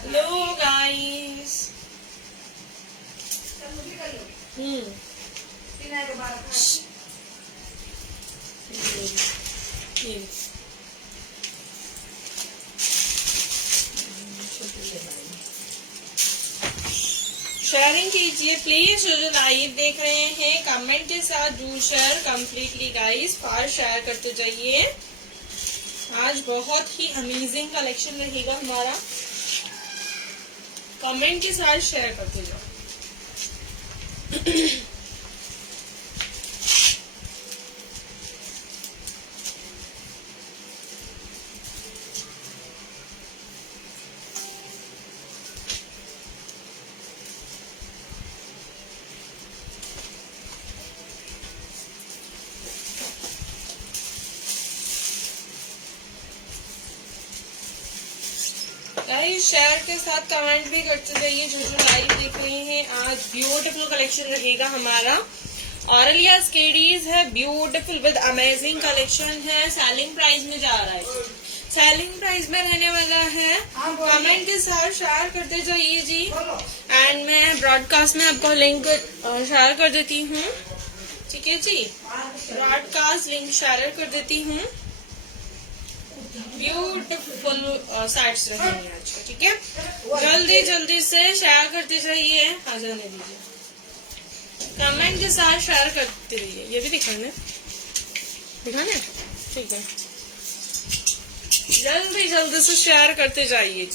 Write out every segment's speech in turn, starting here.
Hello guys. Sharing कीजिए please. जो live देख रहे हैं कमेंट के साथ do share completely guys. Fast share करते जाइए। आज बहुत ही अमेजिंग कलेक्शन रहेगा हमारा। कमेंट के साथ शेयर करते जाओ। गाइस शेयर के साथ कमेंट भी करते जाइए। जो लाइव देख रहे हैं आज ब्यूटीफुल कलेक्शन रहेगा हमारा। ऑरेलिया स्केडीज है, ब्यूटीफुल विद अमेजिंग कलेक्शन है। सेलिंग प्राइस में जा रहा है, सेलिंग प्राइस में रहने वाला है। कमेंट के साथ शेयर करते जाइए जी। एंड मैं ब्रॉडकास्ट में आपको लिंक शेयर कर देती हूँ, ठीक है जी। ब्रॉडकास्ट लिंक शेयर कर देती हूँ। ब्यूटीफुल साइट्स रहेंगे आज, ठीक है। जल्दी जल्दी से शेयर करते जाइए। आ जाने दीजिए, कमेंट के साथ शेयर करते रहिए। ये भी दिखाना ठीक है। जल्दी जल्दी से शेयर करते जाइए,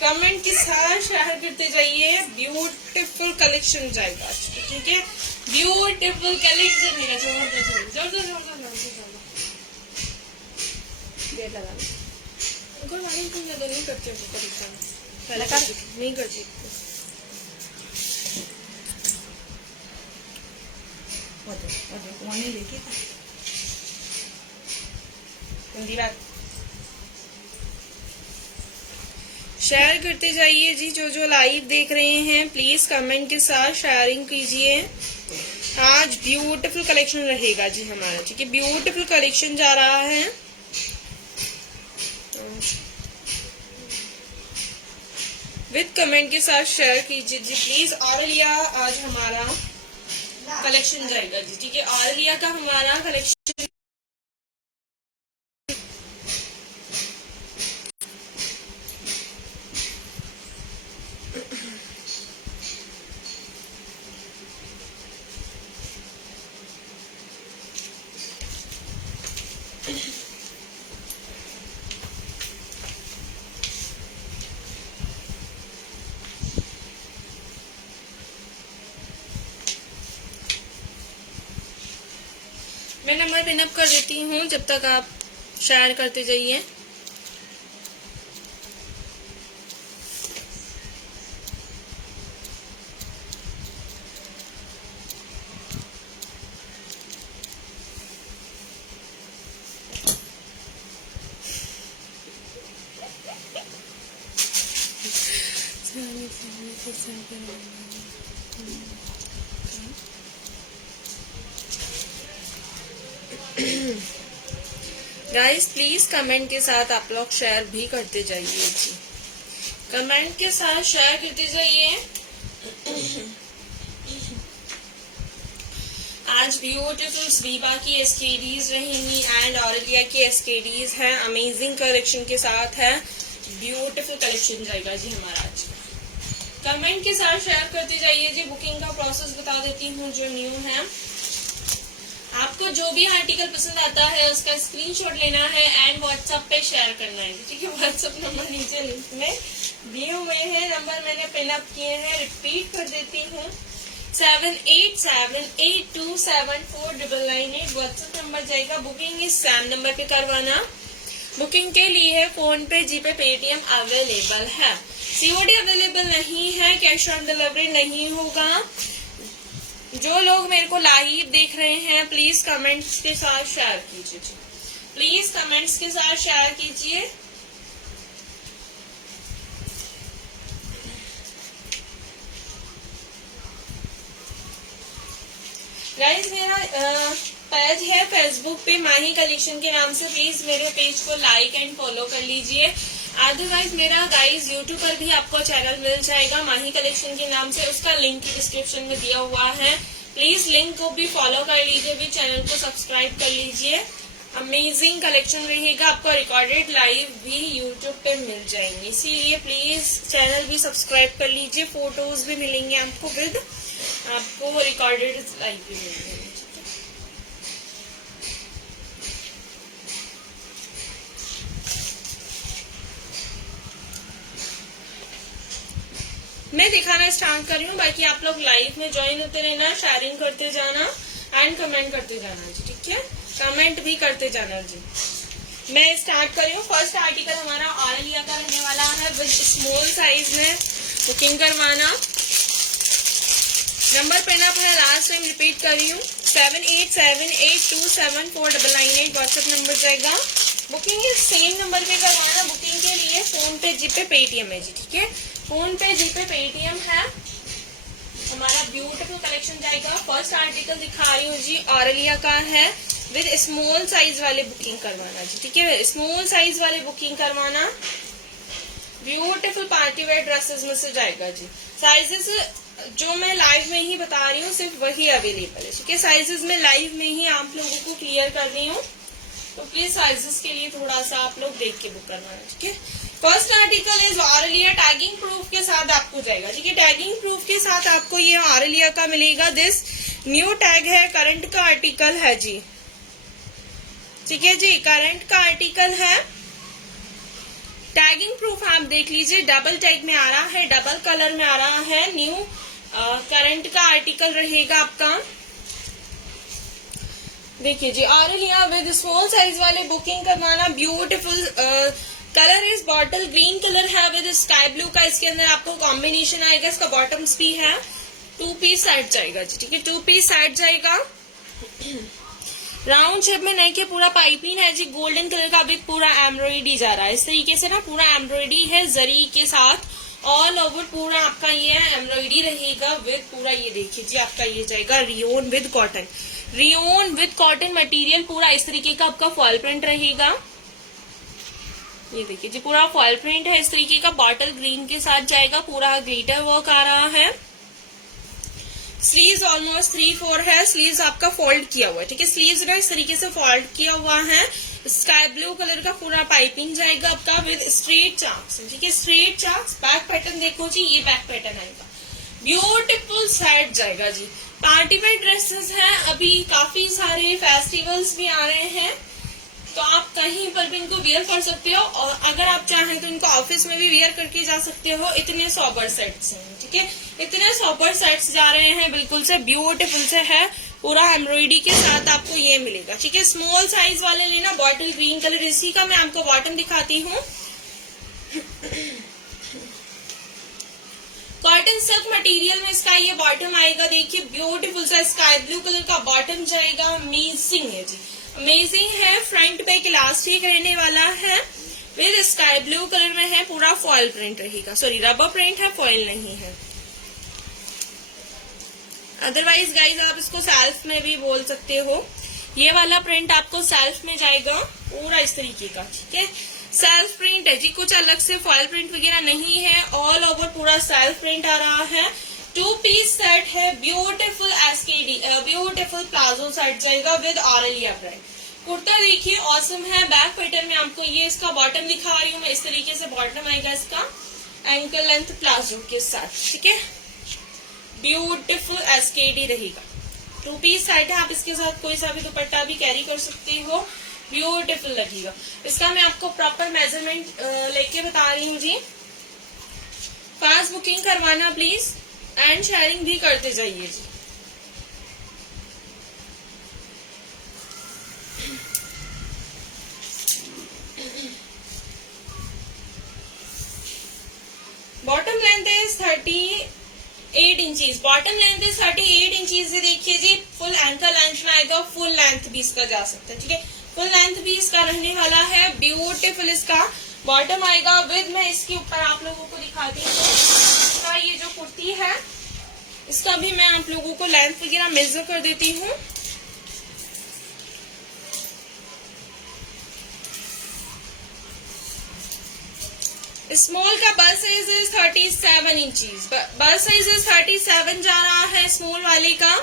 कमेंट के साथ शेयर करते जाइए। ब्यूटीफुल कलेक्शन जाएगा आज, ठीक है। ब्यूटीफुल कलेक्शन है। जोर लगा नहीं करती नहीं करती। शेयर करते जाइए जी। जो लाइव देख रहे हैं प्लीज कमेंट के साथ शेयरिंग कीजिए। आज ब्यूटीफुल कलेक्शन रहेगा जी हमारा, ठीक है। ब्यूटीफुल कलेक्शन जा रहा है। विद कमेंट के साथ शेयर कीजिए जी प्लीज। ऑरेलिया आज हमारा कलेक्शन जाएगा जी, ठीक है। ऑरेलिया का हमारा कलेक्शन मैं नंबर पिनअप कर देती हूँ, जब तक आप शेयर करते जाइए। गाइस प्लीज कमेंट के साथ आप लोग शेयर भी करते जाइए जी। कमेंट के साथ शेयर करते जाइए। आज ब्यूटीफुल स्वीबा की एसकेडीज रहेंगी एंड ऑरेलिया की एसकेडीज हैं। अमेजिंग कलेक्शन के साथ है। ब्यूटीफुल कलेक्शन जाएगा जी हमारा आज। कमेंट के साथ शेयर करते जाइए जी। बुकिंग का प्रोसेस बता देती हूँ जो न्यू है। आपको जो भी आर्टिकल पसंद आता है उसका स्क्रीनशॉट लेना है एंड व्हाट्सएप पे शेयर करना है, ठीक है। व्हाट्सएप नंबर नीचे लिंक में दिए हुए हैं, नंबर मैंने पिनअप किए हैं। रिपीट कर देती हूँ 7878274998 व्हाट्सएप नंबर जाएगा। बुकिंग इस सैम नंबर पे करवाना। बुकिंग के लिए फोन पे, जीपे, पेटीएम अवेलेबल है। सीओडी अवेलेबल नहीं है, कैश ऑन डिलीवरी नहीं होगा। जो लोग मेरे को लाइव देख रहे हैं प्लीज कमेंट्स के साथ शेयर कीजिए, प्लीज कमेंट्स के साथ शेयर कीजिए। गाइस मेरा पेज है फेसबुक पे माही कलेक्शन के नाम से। प्लीज मेरे पेज को लाइक एंड फॉलो कर लीजिए। अदरवाइज मेरा गाइज यूट्यूब पर भी आपको चैनल मिल जाएगा माही कलेक्शन के नाम से, उसका लिंक डिस्क्रिप्शन में दिया हुआ है। प्लीज लिंक को भी फॉलो कर लीजिए, भी चैनल को सब्सक्राइब कर लीजिए। अमेजिंग कलेक्शन रहेगा, आपको रिकॉर्डेड लाइव भी यूट्यूब पे मिल जाएंगे, इसीलिए प्लीज चैनल भी सब्सक्राइब कर लीजिए। फोटोज भी मिलेंगे आपको विद, आपको रिकॉर्डेड लाइव भी मिलेंगे। मैं दिखाना स्टार्ट कर रही हूँ, बाकी आप लोग लाइव में ज्वाइन होते रहना, शेयरिंग करते जाना एंड कमेंट करते जाना जी, ठीक है, कमेंट भी करते जाना जी। मैं स्टार्ट कर रही हूँ। फर्स्ट आर्टिकल हमारा ऑरेलिया का रहने वाला है विद स्मॉल साइज में बुकिंग करवाना। नंबर पहला अपना लास्ट टाइम रिपीट कर रही हूँ, 7878274998 व्हाट्सएप नंबर जाएगा। बुकिंग इस सेम नंबर पे करवाना। बुकिंग के लिए फोन पे, जी पे, पेटीएम है जी, ठीक है, फोन पे, जी पे, पेटीएम है। हमारा ब्यूटीफुल कलेक्शन जाएगा। फर्स्ट आर्टिकल दिखा रही हूँ जी, ऑरेलिया का है विद स्मॉल साइज वाले बुकिंग करवाना जी, ठीक है, स्मॉल साइज वाले बुकिंग करवाना। ब्यूटीफुल पार्टी वेयर ड्रेसेस में से जाएगा जी। साइजेस जो मैं लाइव में ही बता रही हूँ सिर्फ वही अवेलेबल है, ठीक है, साइजेस में लाइव में ही आप लोगों को क्लियर कर रही हूँ, तो प्लीज साइजेस के लिए थोड़ा सा आप लोग देख के बुक करवाना, ठीक है। First article is Aurelia, tagging proof के साथ आपको जाएगा, ठीक है, टैगिंग प्रूफ के साथ आपको ये ऑरेलिया का मिलेगा। दिस न्यू टैग है, करंट का आर्टिकल है जी, ठीक है जी, करंट का आर्टिकल है। टैगिंग प्रूफ आप देख लीजिए, डबल टैग में आ रहा है, डबल कलर में आ रहा है, न्यू करंट का आर्टिकल रहेगा आपका। देखिए जी, ऑरेलिया विद स्मॉल साइज वाले बुकिंग करवाना। Beautiful colour is bottle green colour है विद स्काई ब्लू का, इसके अंदर आपको कॉम्बिनेशन आएगा। इसका बॉटम्स भी है, 2 पीस सेट जाएगा जी, ठीक है, 2 पीस सेट जाएगा। राउंड शेप में नहीं के पूरा पाइपिंग है जी, गोल्डन कलर का भी पूरा एम्ब्रॉयडरी जा रहा है, इस तरीके से ना पूरा एम्ब्रॉयडरी है जरी के साथ, ऑल ओवर पूरा आपका ये एम्ब्रॉयडरी रहेगा विद पूरा, ये देखिए जी, आपका ये जाएगा rayon with cotton, rayon with cotton material, पूरा इस तरीके का आपका फॉल प्रिंट रहेगा। ये देखिए जी, पूरा फॉल प्रिंट है इस तरीके का, बॉटल ग्रीन के साथ जाएगा, पूरा ग्लिटर वर्क आ रहा है। स्लीव्स ऑलमोस्ट 3/4 है, स्लीव्स आपका फोल्ड किया हुआ है, ठीक है, स्लीव्स ना इस तरीके से फोल्ड किया हुआ है। स्काई ब्लू कलर का पूरा पाइपिंग जाएगा आपका विद स्ट्रेट चाक्स, ठीक है, स्ट्रेट चाक्स। बैक पैटर्न देखो जी, ये बैक पैटर्न आएगा, ब्यूटीफुल सेट जाएगा जी। पार्टी वेयर ड्रेसेस हैं, अभी काफी सारे फेस्टिवल्स भी आ रहे हैं, तो आप कहीं पर भी इनको वियर कर सकते हो, और अगर आप चाहें तो इनको ऑफिस में भी वियर करके जा सकते हो। इतने सोबर सेट्स हैं, ठीक है, इतने सोबर सेट्स जा रहे हैं, बिल्कुल से ब्यूटीफुल से है, पूरा एम्ब्रॉयडरी के साथ आपको ये मिलेगा, ठीक है। स्मॉल साइज वाले लेना, बॉटल ग्रीन कलर, इसी का मैं आपको बॉटम दिखाती हूँ। कॉटन सिल्क मटेरियल में इसका ये बॉटम आएगा, देखिए ब्यूटीफुल सा स्काई ब्लू कलर का बॉटम जाएगा, अमेजिंग है जी, अमेजिंग है। फ्रंट बैक इलास्टिक रहने वाला है विद स्काई ब्लू कलर में है, पूरा फॉइल प्रिंट रहेगा, सॉरी रबर प्रिंट है, फॉइल नहीं है। अदरवाइज गाइज आप इसको सेल्फ में भी बोल सकते हो। ये वाला प्रिंट आपको सेल्फ में जाएगा पूरा इस तरीके का, ठीक है, सेल्फ प्रिंट है जी, कुछ अलग से फॉइल प्रिंट वगैरह नहीं है, ऑल ओवर पूरा सेल्फ प्रिंट आ रहा है। 2 पीस सेट है, beautiful SKD, beautiful palazzo set जाएगा विद ऑरेलिया ब्रांड। कुर्ता देखिए ऑसम है, बैक पैटर्न में आपको ये इसका बॉटम दिखा रही हूँ मैं, इस तरीके से बॉटम आएगा इसका, एंकल लेंथ प्लाजो के साथ, ठीक है, ब्यूटीफुल एसकेडी रहेगा। 2 पीस सेट है, आप इसके साथ कोई सा भी दुपट्टा भी कैरी कर सकते हो, ब्यूटीफुल लगेगा। इसका मैं आपको प्रॉपर मेजरमेंट लेके बता रही हूँ जी। फास्ट बुकिंग करवाना प्लीज, एंड शेयरिंग भी करते जाइए जी। Bottom length is 38 inches, bottom length is 38 inches से देखिए जी, फुल एंकल लेंथ में आएगा, फुल लेंथ भी इसका जा सकता है, ठीक है, फुल लेंथ भी इसका रहने वाला है। ब्यूटीफुल इसका बॉटम आएगा विद, मैं इसके ऊपर आप लोगों को दिखाती हूँ, इसका ये जो कुर्ती है इसका भी मैं आप लोगों को लेंथ वगैरह मेजर कर देती हूँ। स्मॉल का बस साइज इज 37 इंचीज, बस साइज इज 37 जा रहा है स्मॉल वाले का।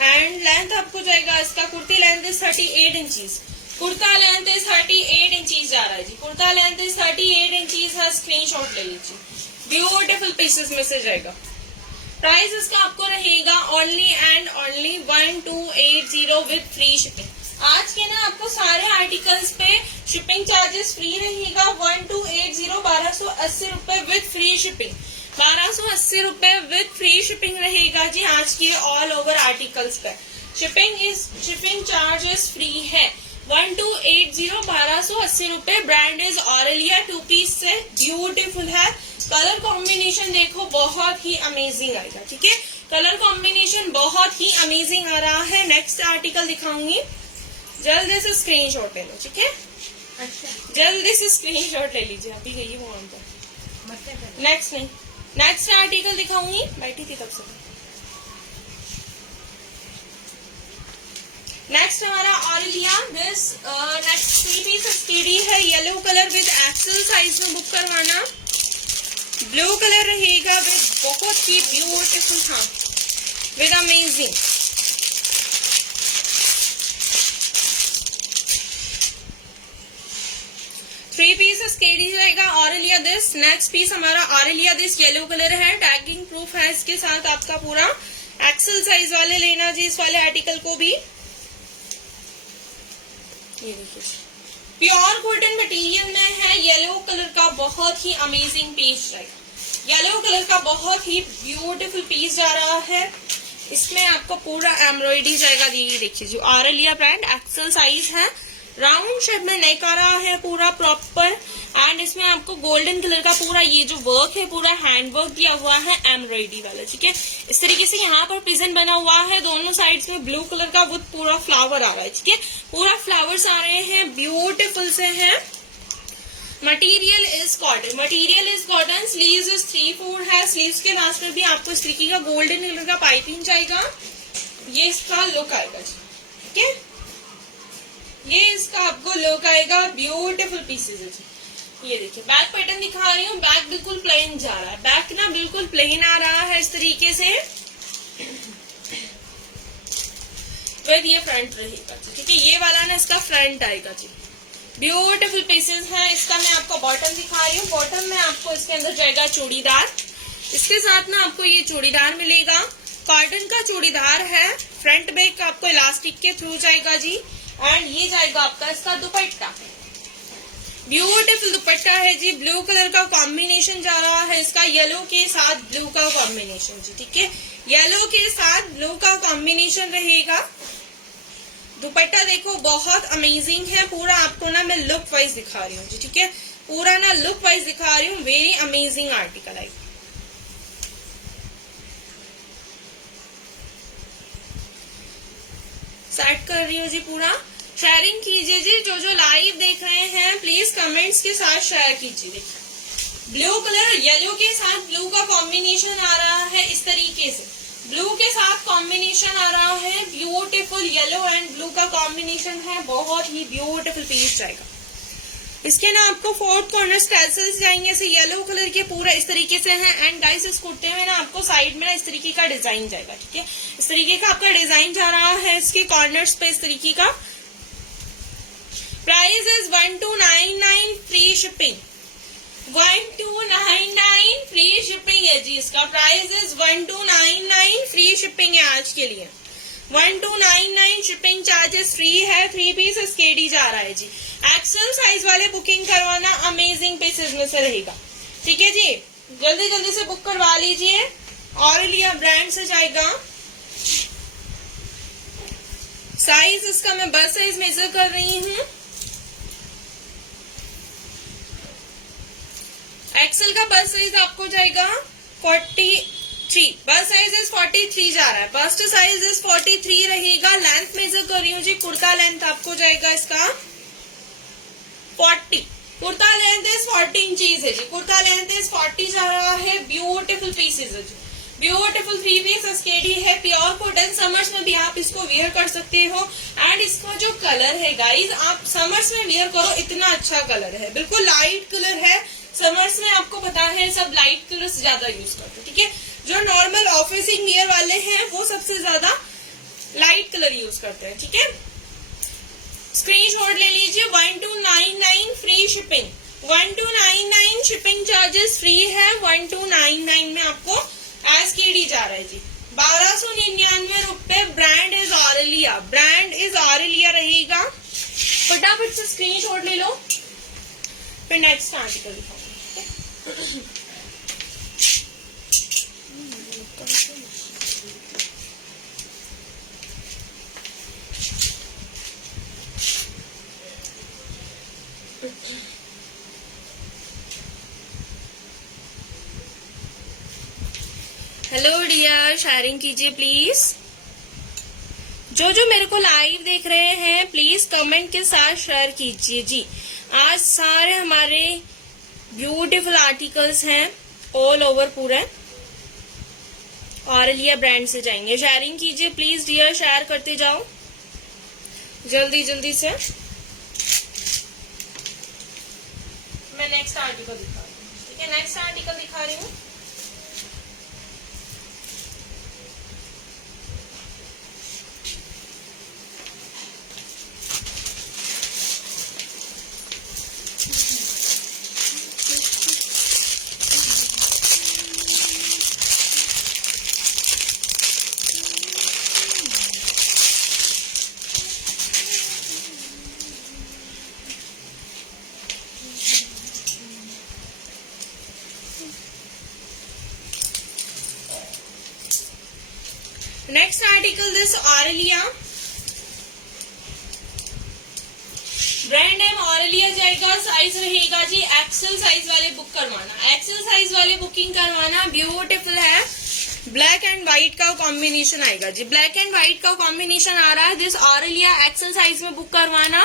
एंड लेंथ आपको जाएगा इसका, kurti length is 38 inches, kurta length is 38 inches जा रहा है जी, कुर्ता लेंथ इज 38 इंचीज है। स्क्रीनशॉट ले लीजिए, ब्यूटीफुल पीसेस में से जाएगा। प्राइस इसका आपको रहेगा only and only 1280 with free shipping. आज के ना आपको सारे आर्टिकल्स पे शिपिंग चार्जेस फ्री रहेगा। 1280 1280 रुपए विद फ्री शिपिंग, 1280 रुपए विद फ्री शिपिंग रहेगा जी आज के ऑल ओवर आर्टिकल्स पे। शिपिंग चार्जेस फ्री है। 1280 1280 रुपए। ब्रांड इज ऑरेलिया, 2 पीस से ब्यूटीफुल है। कलर कॉम्बिनेशन देखो बहुत ही अमेजिंग आएगा, ठीक है, कलर कॉम्बिनेशन बहुत ही अमेजिंग आ रहा है। नेक्स्ट आर्टिकल दिखाऊंगी, जल्दी से स्क्रीनशॉट ले लो, ठीक है, अच्छा जल्दी से स्क्रीनशॉट ले लीजिए। अभी गई वो ऑन पर, नेक्स्ट नहीं, नेक्स्ट आर्टिकल दिखाऊंगी, बैठी थी तब से। नेक्स्ट हमारा Aurelia, this next 3 piece STD है, yellow colour with XL size में बुक करवाना। ब्लू कलर रहेगा विद बहुत ही ब्यूटीफुल, हाँ with amazing. Three piece SKD जाएगा ऑरेलिया दिस। नेक्स्ट पीस हमारा ऑरेलिया दिस, येलो कलर है, टैगिंग प्रूफ है इसके साथ आपका पूरा। एक्सेल साइज वाले लेना जी इस वाले आर्टिकल को भी। ये देखिए प्योर कॉटन मटेरियल में है, येलो कलर का बहुत ही अमेजिंग पीस जाएगा। येलो कलर का बहुत ही ब्यूटीफुल पीस जा रहा है। इसमें आपको पूरा एम्ब्रॉयडरी जाएगा। ये देखिए जो ऑरेलिया ब्रांड, एक्सेल साइज है, राउंड शेप में नेक आ रहा है पूरा प्रॉपर। एंड इसमें आपको गोल्डन कलर का पूरा ये जो वर्क है पूरा हैंड वर्क दिया हुआ है एम्ब्रॉयडरी वाला, ठीक है। इस तरीके से यहाँ पर पिजन बना हुआ है, दोनों साइड्स में ब्लू कलर का विद पूरा फ्लावर आ रहा है, ठीक है, पूरा फ्लावर्स आ रहे हैं, ब्यूटीफुल से हैं। Material is cotton, material is cotton. Sleeves is 3/4 है, स्लीव्स के लास्ट में भी आपको इस तरीके का गोल्डन कलर का पाइपिंग जाएगा। ये इसका लुक आएगा जी, ठीक है, ये इसका आपको लुक आएगा। ब्यूटीफुल पीसेज है जी। ये देखिए बैक पैटर्न दिखा रही हूँ, बैक बिल्कुल प्लेन जा रहा है, बैक ना बिल्कुल प्लेन आ रहा है इस तरीके से। विद ये फ्रंट रहेगा जी, ठीक है, ये वाला ना इसका फ्रंट आएगा जी। ब्यूटीफुल पीसेस हैं। इसका मैं आपको बॉटम दिखा रही हूँ। बॉटम में आपको इसके अंदर जाएगा चूड़ीदार, इसके साथ ना आपको ये चूड़ीदार मिलेगा। कॉटन का चूड़ीदार है, फ्रंट बैक आपको इलास्टिक के थ्रू जाएगा जी। एंड ये जाएगा आपका इसका दुपट्टा, ब्यूटीफुल दुपट्टा है जी। ब्लू कलर का कॉम्बिनेशन जा रहा है इसका, येलो के साथ ब्लू का कॉम्बिनेशन जी, ठीक है, येलो के साथ ब्लू का कॉम्बिनेशन रहेगा। दुपट्टा देखो बहुत अमेजिंग है, पूरा आपको ना मैं लुक वाइज दिखा रही हूँ जी, ठीक है, पूरा ना लुक वाइज दिखा रही हूँ। वेरी अमेजिंग आर्टिकल है। सेट कर रही हूँ जी, पूरा शेयरिंग कीजिए जी। जो लाइव देख रहे हैं प्लीज कमेंट्स के साथ शेयर कीजिए। देखिए ब्लू कलर येलो के साथ ब्लू का कॉम्बिनेशन आ रहा है इस तरीके से, ब्लू के साथ कॉम्बिनेशन आ रहा है। ब्यूटीफुल येलो एंड ब्लू का कॉम्बिनेशन है, बहुत ही ब्यूटीफुल पीस जाएगा। इसके ना आपको 4 कॉर्नर टैसल्स जाएंगे ऐसे येलो कलर के, पूरा इस तरीके से हैं। एंड गाइस इस कुर्ते में ना आपको साइड में ना इस तरीके का डिजाइन जाएगा, ठीक है, इस तरीके का आपका डिजाइन जा रहा है इसके कॉर्नर्स पे इस तरीके का। Price is 1299 free shipping, 1299 free shipping है जी। इसका प्राइस इज 1299 फ्री शिपिंग है आज के लिए। 1299 शिपिंग चार्जेस फ्री है। 3 पीस एसकेडी जा रहा है जी। एक्सेल साइज वाले बुकिंग करवाना अमेजिंग पीसेज में से रहेगा, ठीक है जी, जल्दी जल्दी से बुक करवा लीजिए। ऑरेलिया ब्रांड से जाएगा। साइज इसका मैं बस साइज मेजर कर रही हूँ। एक्सेल का बस साइज आपको जाएगा 43, बस साइज इज 43 जा रहा है, बस्ट साइज इज 43 रहेगा। लेंथ मेजर कर रही हूँ जी, कुर्ता लेंथ आपको जाएगा इसका 40, कुर्ता लेंथ इज 40 इंचीज है जी, कुर्ता लेंथ इज 40 जा रहा है। ब्यूटीफुल पीसेज है जी, ब्यूटीफुल 3 पीस एसकेडी है, प्योर कॉटन। समर्स में भी आप इसको वेयर कर सकते हो। एंड इसका जो कलर है गाइज, आप समर्स में वेयर करो, इतना अच्छा कलर है, बिल्कुल लाइट कलर है। समर्स में आपको पता है सब लाइट कलर्स ज्यादा यूज करते हैं, ठीक है। जो नॉर्मल ऑफिसिंग वेयर वाले हैं वो सबसे ज्यादा लाइट कलर यूज करते हैं, ठीक है। स्क्रीनशॉट ले लीजिए। 1299 free shipping, 1299 shipping charges free है। 1299 में आपको एसकेडी जा रहा है जी। 1299 रुपए। Brand is Aurelia, brand is Aurelia रहेगा। फटाफट से स्क्रीनशॉट ले लो, फिर नेक्स्ट आर्टिकल दिखाऊंगी। हेलो डियर, शेयरिंग कीजिए प्लीज। जो मेरे को लाइव देख रहे हैं प्लीज कमेंट के साथ शेयर कीजिए जी। आज सारे हमारे ब्यूटीफुल आर्टिकल्स हैं ऑल ओवर पूरे ऑरेलिया ब्रांड से जाएंगे। शेयरिंग कीजिए प्लीज डियर, शेयर करते जाओ जल्दी जल्दी से। मैं नेक्स्ट आर्टिकल दिखा रही हूँ, ठीक है। नेक्स्ट आर्टिकल दिखा रही हूँ। Next article this Aurelia, brand name Aurelia जाएगा। साइज रहेगा जी एक्सेल साइज वाले बुक करवाना, एक्सेल साइज वाले बुकिंग करवाना। ब्यूटीफुल है, ब्लैक एंड व्हाइट का कॉम्बिनेशन आएगा जी। ब्लैक एंड व्हाइट का कॉम्बिनेशन आ रहा है। दिस ऑरेलिया एक्सेल साइज में बुक करवाना।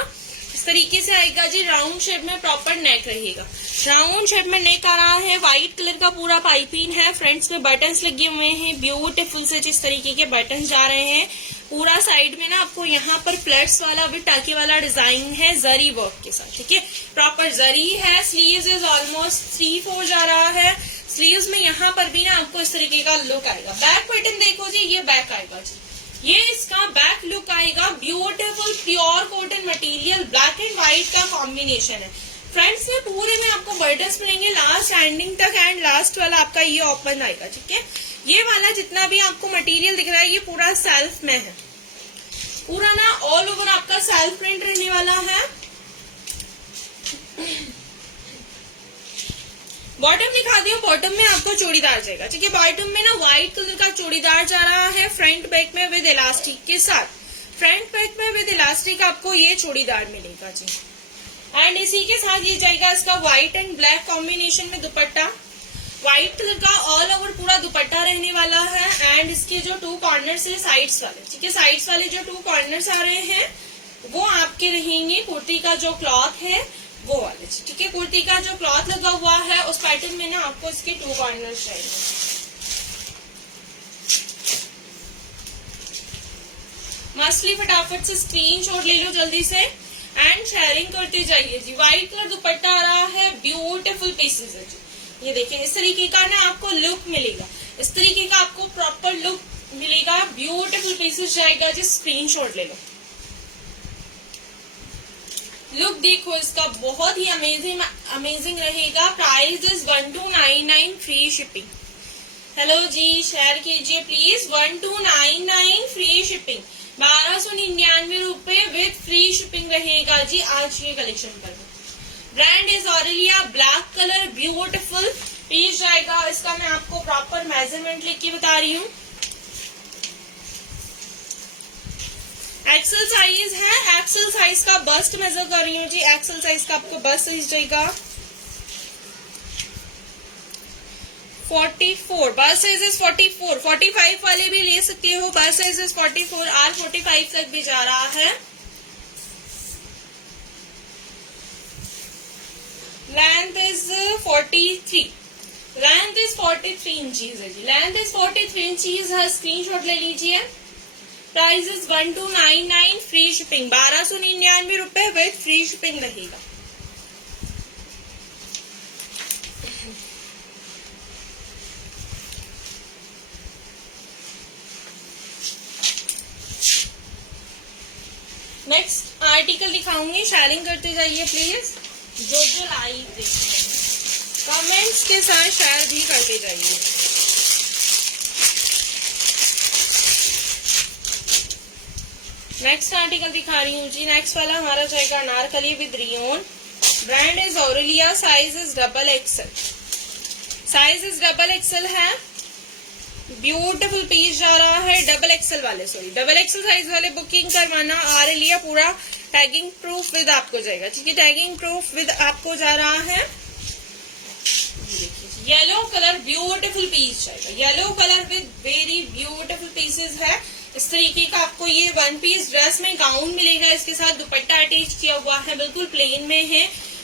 इस तरीके से आएगा जी, राउंड शेप में प्रॉपर नेक रहेगा। राउंड शेप में नेक आ रहा है, व्हाइट कलर का पूरा पाइपिंग है। फ्रंट्स में बटन्स लगे हुए हैं, ब्यूटीफुल से जिस तरीके के बटन्स जा रहे हैं। पूरा साइड में ना आपको यहाँ पर प्लेट्स वाला भी टाके वाला डिजाइन है जरी वर्क के साथ, ठीक है। प्रॉपर जरी है। स्लीव्स इज ऑलमोस्ट 3/4 जा रहा है। स्लीव्स में यहाँ पर भी ना आपको इस तरीके का लुक आएगा। बैक पैटर्न देखो जी, ये बैक आएगा जी, ये इसका बैक लुक आएगा। Beautiful pure cotton material, black and white का कॉम्बिनेशन है। फ्रंट्स में पूरे में आपको बटन्स मिलेंगे लास्ट एंडिंग तक। एंड लास्ट वाला आपका ये ओपन आएगा, ठीक है। ये वाला जितना भी आपको मटेरियल दिख रहा है ये पूरा सेल्फ में है, पूरा ना ऑल ओवर आपका सेल्फ प्रिंट रहने वाला है। बॉटम दिखा दियो। बॉटम में आपको चूड़ीदार जाएगा, ठीक है। बॉटम में ना व्हाइट कलर का चूड़ीदार जा रहा है, फ्रंट बैक में विद इलास्टिक के साथ। फ्रंट बैक में विद इलास्टिक आपको ये चूड़ीदार मिलेगा जी। एंड इसी के साथ ये जाएगा इसका व्हाइट एंड ब्लैक कॉम्बिनेशन में दुपट्टा। व्हाइट कलर का ऑल ओवर पूरा दुपट्टा रहने वाला है। एंड इसके जो 2 कॉर्नर्स है साइड्स वाले, ठीक है, साइड्स वाले जो 2 कॉर्नर्स आ रहे हैं वो आपके रहेंगे कुर्ती का जो क्लॉथ है वो वाले, ठीक है। कुर्ती का जो क्लॉथ लगा हुआ है उस पैटर्न में ना आपको इसके 2 कॉर्नर्स चाहिए। मस्टली फटाफट से स्क्रीनशॉट ले लो जल्दी से एंड शेयरिंग करते जाइए जी। व्हाइट कलर दुपट्टा आ रहा है, ब्यूटीफुल पीसेस है जी। ये देखिए इस तरीके का ना आपको लुक मिलेगा, इस तरीके का आपको प्रॉपर लुक मिलेगा। ब्यूटीफुल पीसेस जाएगा जी, स्क्रीनशॉट ले लो। लुक देखो इसका, बहुत ही अमेजिंग रहेगा। Price is 1299 free shipping. Hello जी, शेयर कीजिए प्लीज। 1299 फ्री शिपिंग, 1299 रुपए विद फ्री शिपिंग रहेगा जी आज ये कलेक्शन पर। Brand is Aurelia, black colour, beautiful piece जाएगा। इसका मैं आपको प्रॉपर मेजरमेंट लेके बता रही हूँ। एक्सेल साइज है, एक्सेल साइज का बस्ट मेजर कर रही हूँ जी। एक्सेल साइज का आपको बस्ट साइज जाएगा 44, बस्ट साइज इज 44। 45 वाले भी ले सकते हो, बस्ट साइज इज 44। आर 45 तक भी जा रहा है। Length is 43, length is 43 inches है जी, लेंथ इज 43 इंचीज है, स्क्रीनशॉट ले लीजिए। प्राइस इज 1299, फ्री शिपिंग 1299 रुपए विद फ्री शिपिंग रहेगा। नेक्स्ट आर्टिकल दिखाऊंगी, शेयरिंग करते जाइए प्लीज। जो लाइव देख रहे हैं कमेंट्स के साथ शेयर भी करते जाइए। नेक्स्ट आर्टिकल दिखा रही हूँ जी। नेक्स्ट वाला हमारा जाएगा Anarkali with rayon. Brand is Aurelia, size is double axle, size is double axle है। ब्यूटीफुल पीस जा रहा है डबल एक्सल वाले, सॉरी डबल एक्सल साइज वाले बुकिंग करवाना। ऑरेलिया पूरा टैगिंग प्रूफ विद आपको जाएगा, ठीक है, टैगिंग प्रूफ विद आपको जा रहा है। येलो कलर ब्यूटीफुल पीस जाएगा, yellow colour with very beautiful pieces है। इस तरीके का आपको ये वन पीस ड्रेस में गाउन मिलेगा, इसके साथ दुपट्टा अटैच किया हुआ है, बिल्कुल प्लेन में है।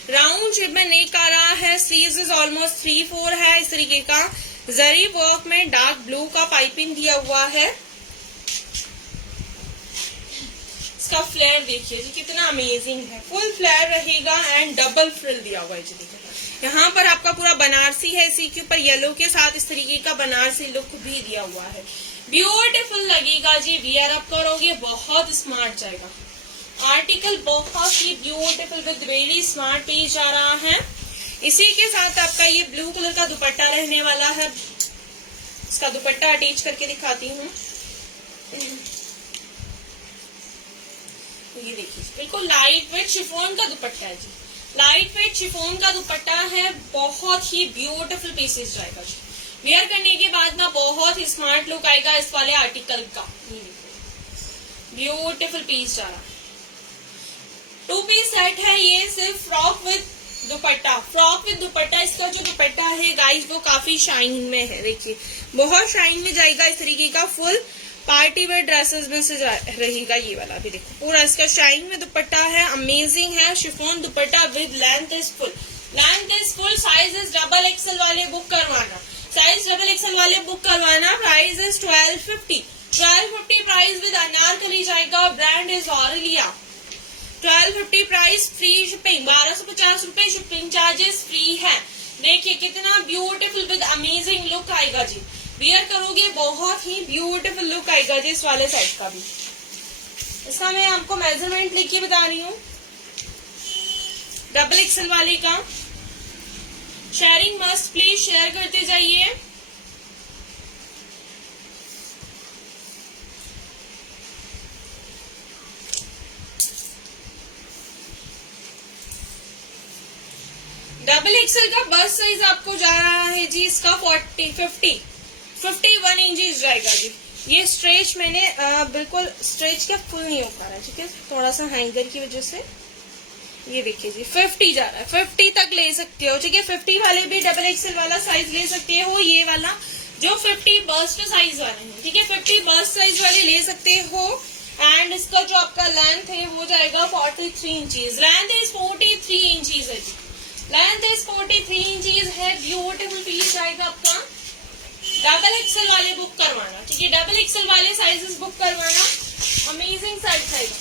राउंड शेप में नेक आ रहा है, स्लीव्स इज ऑलमोस्ट 3/4 है। इस तरीके का जरी वर्क में डार्क ब्लू का पाइपिंग दिया हुआ है। इसका फ्लेयर देखिए जी कितना अमेजिंग है, फुल फ्लेयर रहेगा एंड डबल फ्रिल दिया हुआ है जी। देखिए यहाँ पर आपका पूरा बनारसी है, इसी के ऊपर येलो के साथ इस तरीके का बनारसी लुक भी दिया हुआ है। ब्यूटीफुल लगेगा जी, वियर अप करोगे बहुत स्मार्ट जाएगा। आर्टिकल बहुत ही beautiful with very smart piece जा रहा है। इसी के साथ आपका ये ब्लू कलर का दुपट्टा रहने वाला है। इसका दुपट्टा अटैच करके दिखाती हूँ। ये देखिए बिल्कुल लाइट वेट शिफॉन का दुपट्टा है जी, लाइट वेट शिफॉन का दुपट्टा है। बहुत ही ब्यूटीफुल पीसेस जाएगा जी, वेयर करने के बाद ना बहुत ही स्मार्ट लुक आएगा इस वाले आर्टिकल का। ब्यूटीफुल पीस जा रहा है, 2 पीस सेट है ये, सिर्फ frock with dupatta, frock with दुपट्टा। इसका जो दुपट्टा है गाइस वो काफी शाइन में है, देखिए बहुत शाइन में जाएगा। इस तरीके का फुल पार्टी वेयर ड्रेसेस में से रहेगा ये वाला भी, देखो पूरा इसका शाइन में दुपट्टा है, अमेजिंग है। Chiffon dupatta with length is full, length is full. Size is double XL वाले बुक करवाना, साइज डबल एक्सल वाले बुक करवाना। Price is 1250 price with Anarkali जाएगा। Brand is Aurelia. 1250 price, free shipping 1250 रुपए, शिपिंग चार्जेस फ्री है। देखिए कितना ब्यूटीफुल विद अमेजिंग लुक आएगा जी, वियर करोगे बहुत ही ब्यूटीफुल लुक आएगा जी इस वाले सेट का भी। इसका मैं आपको मेजरमेंट लिख के बता रही हूँ डबल एक्सल वाले का। शेयरिंग मस्ट, प्लीज शेयर करते जाइए। डबल एक्सल का बस साइज आपको जा रहा है जी, इसका 51 इंचेस जाएगा जी। ये स्ट्रेच मैंने बिल्कुल स्ट्रेच का फुल नहीं हो पा रहा है, ठीक है, थोड़ा सा हैंगर की वजह से। ये देखिए जी 50 जा रहा है, 50 तक ले सकते हो, ठीक है। 50 वाले भी डबल एक्सल वाला साइज ले सकते हो, ये वाला जो 50 बर्स्ट साइज वाले हैं, ठीक है, 50 बर्स्ट साइज वाले ले सकते हो। एंड इसका जो आपका लेंथ है वो जाएगा 43 इंचीज, लेंथ इज 43 इंचीज है जी, लेंथ इज 43 इंचीज है। ब्यूटीफुल पीस जाएगा आपका। डबल एक्सल वाले बुक करवाना, ठीक है, डबल एक्सल वाले साइजेस बुक करवाना। अमेजिंग साइज जाएगा।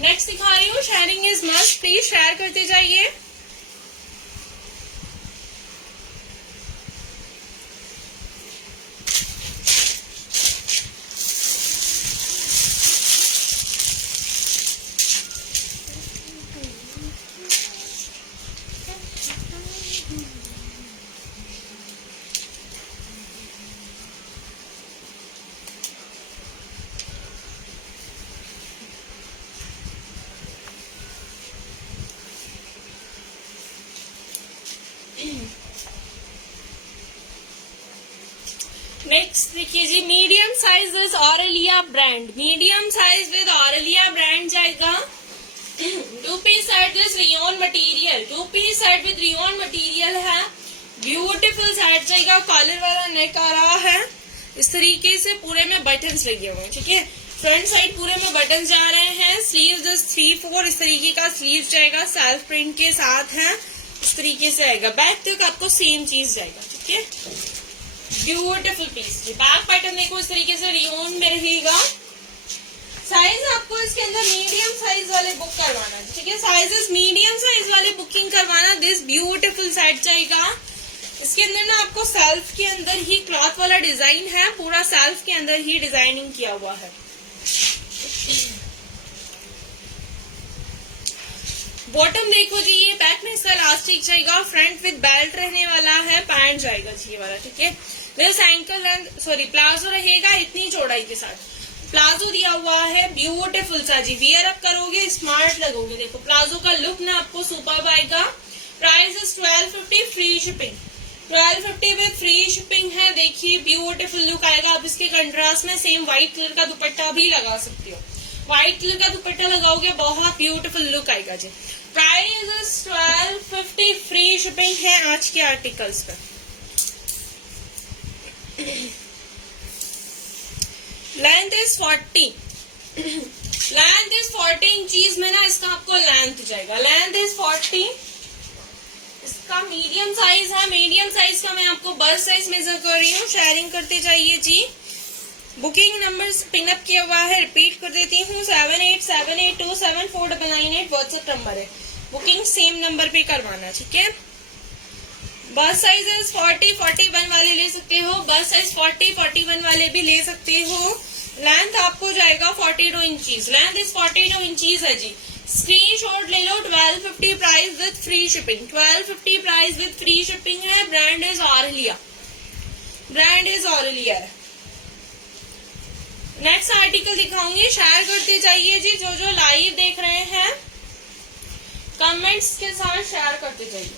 नेक्स्ट दिखा रही हूँ, sharing is must, please share करते जाइए। नेक्स्ट देखिए जी, medium size is Aurelia brand, medium size with Aurelia brand जाएगा। 2 piece set with rayon material, 2 piece set with rayon material है। ब्यूटीफुल सेट जाएगा, कॉलर वाला नेक आ रहा है, इस तरीके से पूरे में बटन्स लगे हुए हैं, ठीक है। फ्रंट साइड पूरे में बटन जा रहे हैं। स्लीव्स 3/4 इस तरीके का स्लीव जाएगा, सेल्फ प्रिंट के साथ है, इस तरीके से आएगा। बैक तक आपको सेम चीज जाएगा, ठीक है। Beautiful piece. बैक पैटर्न देखो इस तरीके से रियोन में रहेगा। साइज आपको इसके अंदर मीडियम साइज वाले बुक करवाना है, ठीक है। साइजेस मीडियम साइज वाले बुकिंग करवाना। दिस ब्यूटीफुल सेट जाएगा। इसके अंदर ना आपको सेल्फ के अंदर ही क्लॉथ वाला डिजाइन है, पूरा सेल्फ के अंदर ही डिजाइनिंग किया हुआ है। बॉटम देखो जी, ये बैक में इसका इलास्टिक जाएगा, फ्रंट विद बेल्ट रहने वाला है, पैंट जाएगा जी ये वाला, ठीक है। This ankle and sorry palazzo रहेगा इतनी चौड़ाई के साथ, प्लाजो दिया हुआ है। ब्यूटीफुल सा जी, वियर अप करोगे स्मार्ट लगोगे। देखो प्लाजो का लुक ना आपको सुपर्ब आएगा। Price is 1250, free shipping. 1250 with free shipping है। देखिए ब्यूटीफुल लुक आएगा। आप इसके कंट्रास्ट में सेम व्हाइट कलर का दुपट्टा भी लगा सकते हो। व्हाइट कलर का दुपट्टा लगाओगे बहुत ब्यूटीफुल लुक आएगा जी। प्राइस इज 1250, फ्री शिपिंग है आज के आर्टिकल्स पर। Length is 40, length is 40 inches में ना इसका आपको लेंथ जाएगा। लेंथ इज 40, इसका मीडियम साइज है। मीडियम साइज का मैं आपको बस साइज मेजर कर रही हूँ। शेयरिंग करते जाइए जी। बुकिंग नंबर पिनअप किया हुआ है, रिपीट कर देती हूँ, 7878274998 व्हाट्सएप नंबर है। बुकिंग सेम नंबर पे करवाना, ठीक है। बस साइज 40, 41 वाले ले सकते हो। बस साइज 40, 41 वाले भी ले सकते हो। लेंथ आपको जाएगा 42 इंचीज। लेंथ इज 42 इंचीज है जी। स्क्रीनशॉट ले लो। 1250 price with free shipping. 1250 price with free shipping है। Brand is Aurelia, brand is Aurelia है। नेक्स्ट आर्टिकल दिखाऊंगी, शेयर करते जाइए जी। जो जो लाइव देख रहे हैं कमेंट्स के साथ शेयर करते जाइए।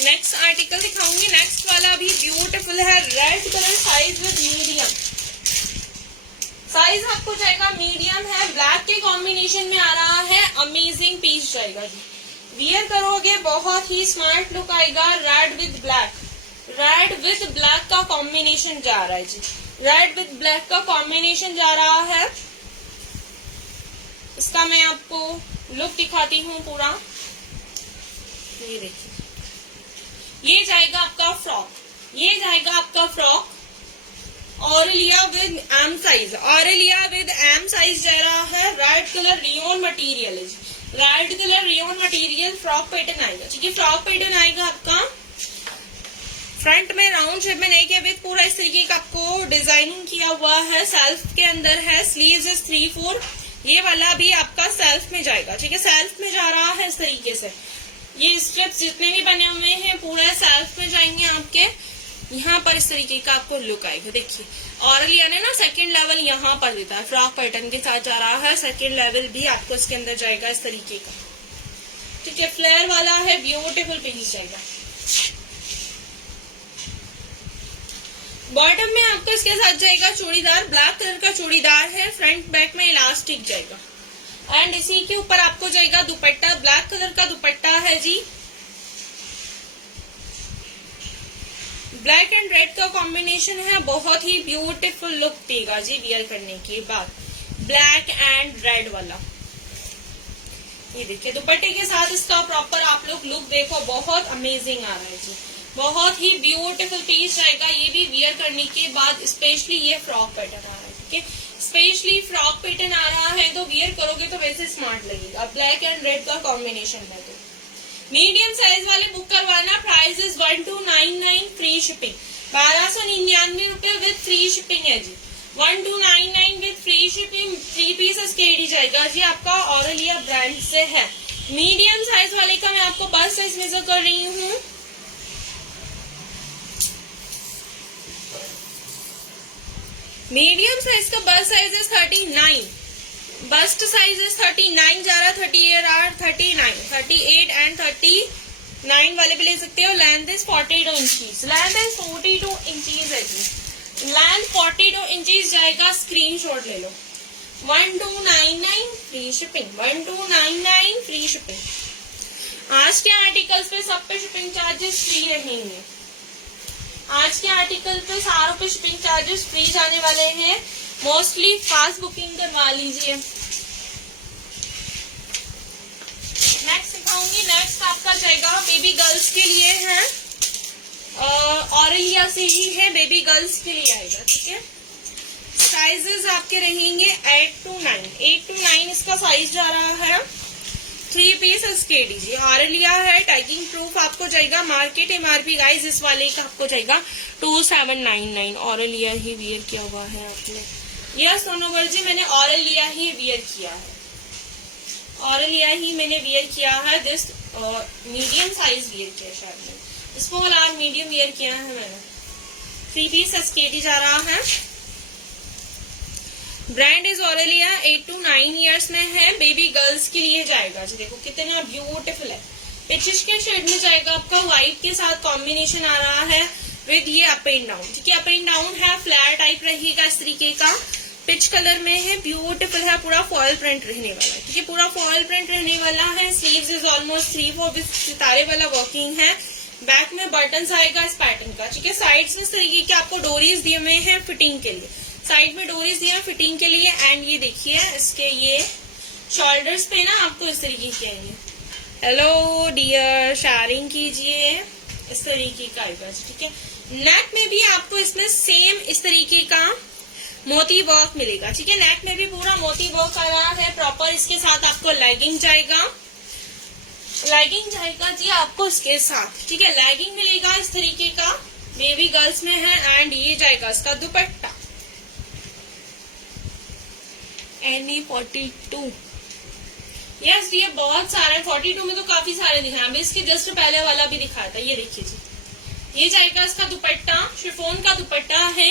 नेक्स्ट आर्टिकल दिखाऊंगी। नेक्स्ट वाला भी ब्यूटीफुल है, red colour, size with medium. Size आपको जाएगा मीडियम है, ब्लैक के कॉम्बिनेशन में आ रहा है। अमेजिंग पीस जाएगा जी। वियर करोगे बहुत ही स्मार्ट लुक आएगा। Read with black, read with black का कॉम्बिनेशन जा रहा है जी। रेड विद ब्लैक का कॉम्बिनेशन जा रहा है। इसका मैं आपको लुक दिखाती हूँ पूरा। ये देखिए, ये जाएगा आपका फ्रॉक, ये जाएगा आपका frock. Aurelia with M size, Aurelia with M size जा रहा है। रेड कलर रियोन मटेरियल है जी। Red colour rayon material frock pattern आएगा, ठीक है। फ्रॉक पैटर्न आएगा आपका। फ्रंट में राउंड शेप में नेक है विद पूरा इस तरीके का आपको डिजाइनिंग किया हुआ है। सेल्फ के अंदर है। Sleeves is 3/4। ये वाला भी आपका सेल्फ में जाएगा, ठीक है। सेल्फ में जा रहा है इस तरीके से। ये स्ट्रिप्स जितने भी बने हुए हैं पूरे सेल्फ में जाएंगे आपके। यहाँ पर इस तरीके का आपको लुक आएगा। देखिए ऑरेलिया ने ना सेकंड लेवल यहाँ पर देता है, फ्रॉक पैटर्न के साथ जा रहा है। सेकंड लेवल भी आपको इसके अंदर जाएगा इस तरीके का, ठीक है। फ्लेयर वाला है, ब्यूटीफुल पीस जाएगा। बॉटम में आपको इसके साथ जाएगा चूड़ीदार, ब्लैक कलर का चूड़ीदार है। फ्रंट बैक में इलास्टिक जाएगा एंड इसी के ऊपर आपको जाएगा दुपट्टा। ब्लैक कलर का दुपट्टा है जी। ब्लैक एंड रेड का कॉम्बिनेशन है, बहुत ही ब्यूटीफुल लुक देगा जी वियर करने के बाद। ब्लैक एंड रेड वाला, ये देखिए दुपट्टे के साथ इसका प्रॉपर आप लोग लुक देखो, बहुत अमेजिंग आ रहा है जी। बहुत ही ब्यूटीफुल पीस जाएगा। ये भी वियर करने के बाद स्पेशली ये फ्रॉक पैटर्न आ रहा है, ठीक है। स्पेशली फ्रॉक पैटर्न आ रहा है तो वियर करोगे तो वैसे स्मार्ट लगेगा। ब्लैक एंड रेड का कॉम्बिनेशन है तो मीडियम साइज वाले बुक करवाना। Price is 1299, free shipping. 1299 रुपए विद फ्री शिपिंग है जी। 1299 with free shipping. 3 pieces KD जाएगा जी आपका। ऑरेलिया ब्रांड से है। मीडियम साइज वाले का मैं आपको बस साइज मेजर कर रही हूँ। मीडियम साइज का bust size is 39, bust size is 39 जा रहा। 38 और 39, 38 एंड 39 वाले भी ले सकते हो। Length is 42 inches. Length is 42 inches है जी। लेंथ 42 इंचीज जाएगा। स्क्रीनशॉट ले लो। 1299 फ्री शिपिंग। 1299 free shipping. आज के आर्टिकल्स पे सब पे शिपिंग चार्जेस फ्री रहेंगे। आज के आर्टिकल पे सारों पे शिपिंग चार्जेस फ्री जाने वाले हैं। मोस्टली फास्ट बुकिंग करवा लीजिए। नेक्स्ट दिखाऊंगी। नेक्स्ट आपका जाएगा बेबी गर्ल्स के लिए है, ऑरेलिया से ही है, बेबी गर्ल्स के लिए आएगा। ठीक है, साइजेस आपके रहेंगे 8 to 9। 8 to 9 इसका साइज जा रहा है। 3 पीस एसकेडी जी, ऑरेलिया है, टैगिंग प्रूफ आपको जाएगा। मार्केट एमआरपी गाइस इस वाले का आपको जाएगा 2799। ऑरेलिया ही वियर किया हुआ है आपने। यस सोनोगर जी, मैंने ऑरेलिया ही वियर किया है। ऑरेलिया ही मैंने वियर किया है। दिस मीडियम साइज वियर किया शायद मैंने, स्मॉल और मीडियम वियर किया है मैंने। 3 पीस एसकेडी जा रहा है। Brand is Aurelia. 8 to 9 years में है, बेबी गर्ल्स के लिए जाएगा जी। देखो कितना ब्यूटीफुल है। पिचिश के शेड में जाएगा आपका, व्हाइट के साथ कॉम्बिनेशन आ रहा है विद ये अप एंड डाउन। ठीक है, अप एंड डाउन है, फ्लैर टाइप रहेगा इस तरीके का। पिच कलर में है, ब्यूटीफुल है, पूरा फॉयल प्रिंट रहने वाला है। ठीक है, पूरा फॉयल प्रिंट रहने वाला है। स्लीव्स इज ऑलमोस्ट 3/4 विद सितारे वाला वर्किंग है। बैक में बटन्स आएगा इस पैटर्न का। ठीक है, साइड्स में इस तरीके के आपको डोरीज दिए हुए हैं फिटिंग के लिए। साइड में डोरीज दिए हैं फिटिंग के लिए। एंड ये देखिए इसके ये शोल्डर्स पे ना आपको इस तरीके के आएंगे। हेलो डियर, शेयरिंग कीजिए, इस तरीके का आएगा। ठीक है, नेक में भी आपको इसमें सेम इस तरीके का मोती वर्क मिलेगा। ठीक है, नेक में भी पूरा मोती वर्क आ रहा है प्रॉपर। इसके साथ आपको लेगिंग जाएगा, लेगिंग जाएगा जी आपको इसके साथ। ठीक है, लेगिंग मिलेगा इस तरीके का, बेबी गर्ल्स में है। एंड ये जाएगा इसका दुपट्टा एनी 42। यस ये बहुत सारे 42 में तो काफी सारे दिखाए। अभी इसके जस्ट पहले वाला भी दिखाया था, ये देखिए जी। ये जाएगा इसका दुपट्टा, शिफॉन का दुपट्टा है।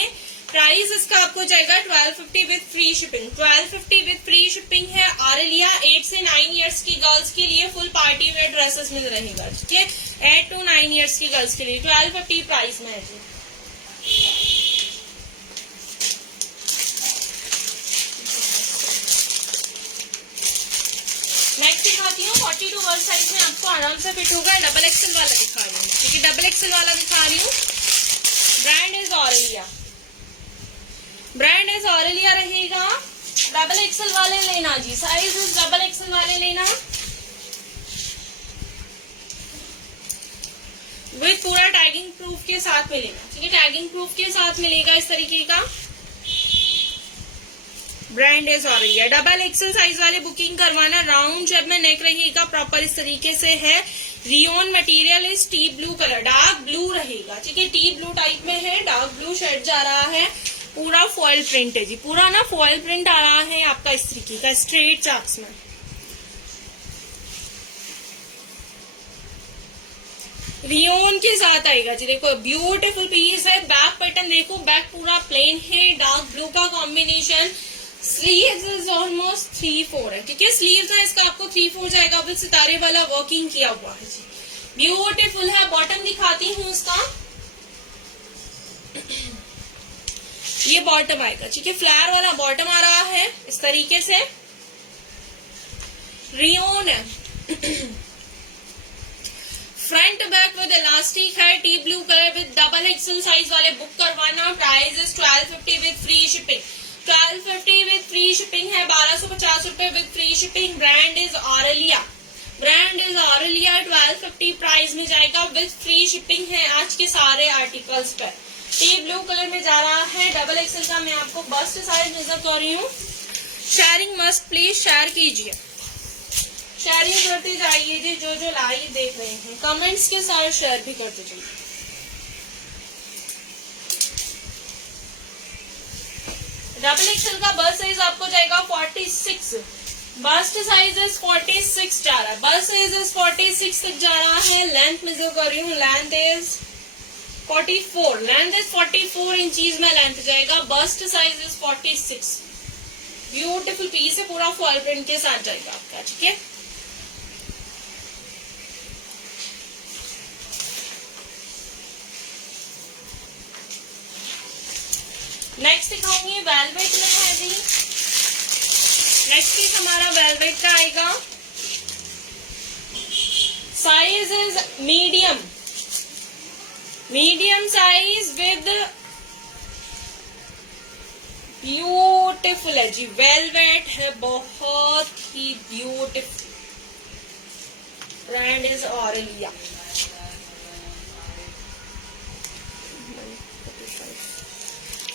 प्राइस इसका आपको जाएगा 1250 with free shipping. 1250 with free shipping है। ऑरेलिया 8 से 9 ईयर्स की गर्ल्स के लिए फुल पार्टी वेयर ड्रेसेस मिल रहेगा। ठीक है, 8 to 9 ईयर्स की गर्ल्स के लिए 1250 प्राइस में है जी। नेक्स्ट दिखाती हूँ 42 वर्ड साइज में आपको आराम से फिट होगा। डबल एक्सल वाला दिखा रही हूँ। ठीक है, डबल एक्सल वाला दिखा रही हूँ। Brand is Aurelia, brand is Aurelia रहेगा। डबल एक्सल वाले लेना जी, साइज इज डबल एक्सल वाले लेना। विद पूरा टैगिंग प्रूफ के साथ मिलेगा। ठीक है, टैगिंग प्रूफ के साथ मिलेगा इस तरीके का। Brand is Aurelia. Double XL size वाले बुकिंग करवाना। राउंड जब में नेक रहेगा प्रॉपर इस तरीके से है। Rayon material is tea blue colour, dark blue रहेगा। ठीक है, टी ब्लू टाइप में है, डार्क ब्लू शेड जा रहा है। पूरा फॉयल प्रिंट है जी, पूरा ना फॉयल प्रिंट आ रहा है आपका इस तरीके का स्ट्रेट चार्ट्स में। रियोन के साथ आएगा जी। देखो ब्यूटीफुल पीस है। बैक पैटर्न देखो, बैक पूरा प्लेन है, डार्क ब्लू का कॉम्बिनेशन। स्लीव्स इज ऑलमोस्ट 3/4 है। ठीक है, स्लीव्स है इसका आपको 3/4 जाएगा विद सितारे वाला वर्किंग किया हुआ है जी। ब्यूटीफुल है। बॉटम दिखाती हूँ इसका, ये बॉटम आएगा। ठीक है, फ्लावर वाला बॉटम आ रहा है इस तरीके से। रियोन है। फ्रंट बैक विद इलास्टिक है, tea blue colour with double XL size वाले बुक करवाना। Price is 1250 with free shipping. 1250 with free shipping है। 1250 रुपए with free shipping. Brand is Aurelia, brand is Aurelia. 1250 price में जाएगा विद फ्री शिपिंग है आज के सारे आर्टिकल्स पर। टी ब्लू कलर में जा रहा है। डबल एक्सल का मैं आपको बस्ट साइज नजर कर रही हूँ। शेयरिंग मस्ट प्लीज शेयर कीजिए, शेयरिंग करते जाइए जी। जो जो लाइव देख रहे हैं कमेंट्स के साथ शेयर भी करते जाइए। डबल एक्सल का बस्ट साइज आपको जाएगा 46। बस्ट साइज इज 46 जा रहा है। बस्ट साइज इज 46 तक जा रहा है। लेंथ मेजर कर रही हूँ, length is 44। Length is 44 inches में लेंथ जाएगा। Bust size is 46। Beautiful piece है, पूरा फॉल प्रिंट के साथ जाएगा आपका। ठीक है, नेक्स्ट दिखाऊंगी वेलवेट में है जी। नेक्स्ट पीस हमारा वेलवेट का आएगा। Is medium size with beautiful है जी, वेलवेट है, बहुत ही ब्यूटिफुल। Brand is Aurelia.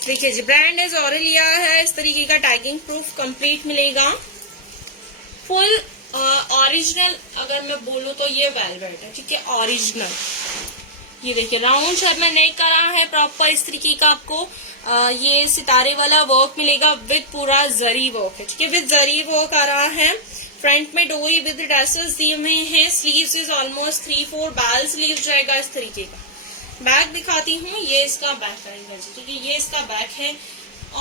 देखिए जी, ब्रांड इज ऑरेलिया है। इस तरीके का टैगिंग प्रूफ कंप्लीट मिलेगा, फुल ओरिजिनल। अगर मैं बोलूँ तो ये वेलवेट है, ठीक है, ओरिजिनल। ये देखिए राउंड शेप में नेक करा है प्रॉपर इस तरीके का। आपको ये सितारे वाला वर्क मिलेगा विद पूरा जरी वर्क है, ठीक है, विद जरी वर्क आ रहा है। फ्रंट में डोरी विद टैसल्स दिए हुए हैं। स्लीव्स इज ऑलमोस्ट 3-4 बैल स्लीव जाएगा इस तरीके का। बैक दिखाती हूँ, ये इसका बैक आएगा जी, ठीक है, ये इसका बैक है।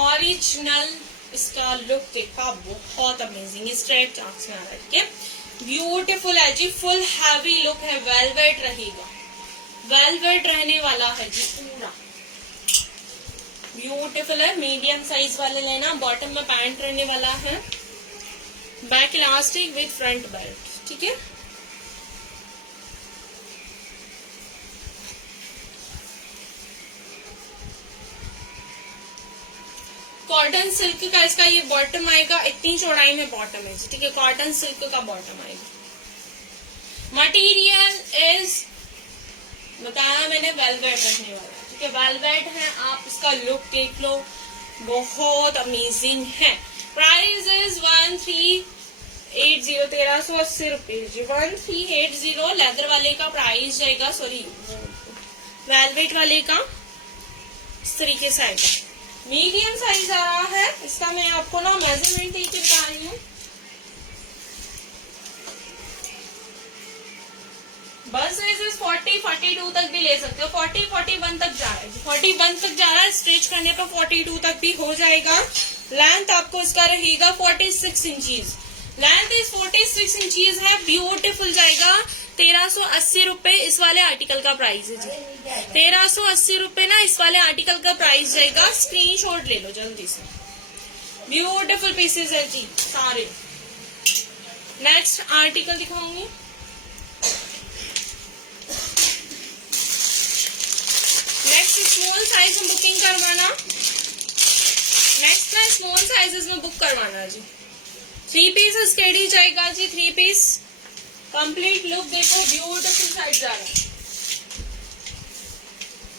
ओरिजिनल इसका लुक देखा, बहुत अमेजिंग, स्ट्रेट चांस में आ रहा है, ठीक है, ब्यूटीफुल है जी, फुल हैवी लुक है, वेलवेट रहेगा, वेलवेट रहने वाला है जी, पूरा ब्यूटीफुल है। मीडियम साइज वाले लेना। बॉटम में पैंट रहने वाला है, back elastic with front belt, ठीक है। कॉटन सिल्क का इसका ये बॉटम आएगा, इतनी चौड़ाई में बॉटम है, ठीक है, कॉटन सिल्क का बॉटम आएगा। मटेरियल इज बताया मैंने, वेलवेट रखने वाला, ठीक है, वेलवेट है। आप इसका लुक देख लो, बहुत अमेजिंग है। Price is 1380, 1380 rupees, 1380। लेदर वाले का प्राइस जाएगा, सॉरी वेलवेट वाले का इस तरीके से आएगा। मीडियम साइज आ रहा है इसका। मैं आपको ना मेजरमेंट देके बता रही हूँ, बस साइज 40-42 तक भी ले सकते हो, 40-41 तक जा रहा है, 41 तक जा रहा है। स्ट्रेच करने पर 42 तक भी हो जाएगा। लेंथ आपको इसका रहेगा 46 इंचीज, लेंथ इज 46 इंचीज है, ब्यूटीफुल जाएगा। 1380 रुपए इस वाले आर्टिकल का प्राइस है जी, 1380 रुपए ना इस वाले आर्टिकल का प्राइस जाएगा। स्क्रीनशॉट ले लो जल्दी से, ब्यूटीफुल पीसेस है जी सारे। नेक्स्ट आर्टिकल दिखाऊंगी। नेक्स्ट स्मॉल साइज में बुकिंग करवाना, नेक्स्ट में स्मॉल साइजेस में बुक करवाना जी। 3 पीस स्केडी जाएगा जी, 3 पीस कंप्लीट लुक देखो, ब्यूटीफुल साइज जा रहा है।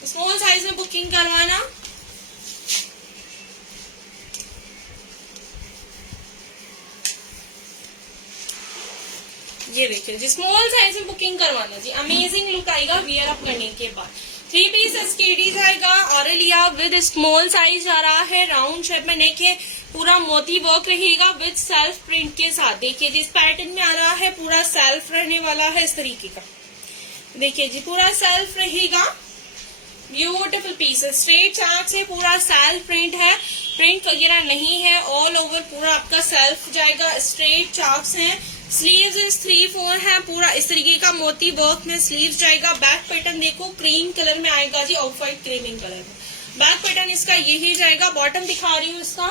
स्मॉल साइज में बुकिंग करवाना। ये देखिए जी, स्मॉल साइज में बुकिंग करवाना जी, अमेजिंग लुक आएगा वियर अप करने के बाद। 3 पीस एसकेडी जाएगा, ऑरेलिया विद स्मॉल साइज आ रहा है, राउंड शेप में नेक है, पूरा मोती वर्क रहेगा विद सेल्फ प्रिंट के साथ। देखिए जी, इस पैटर्न में आ रहा है, पूरा सेल्फ रहने वाला है इस तरीके का। देखिए जी, पूरा सेल्फ रहेगा, ब्यूटीफुल पीस है, स्ट्रेट चाक से पूरा सेल्फ प्रिंट है, प्रिंट वगैरह नहीं है, ऑल ओवर पूरा आपका सेल्फ जाएगा, स्ट्रेट चाक्स हैं। स्लीव्स इज 3-4 है, पूरा इस तरीके का मोती वर्क में स्लीव्स जाएगा। बैक पैटर्न देखो, क्रीम कलर में आएगा जी, ऑफ व्हाइट क्रीमिंग कलर में बैक पैटर्न इसका यही जाएगा। बॉटम दिखा रही हूँ इसका,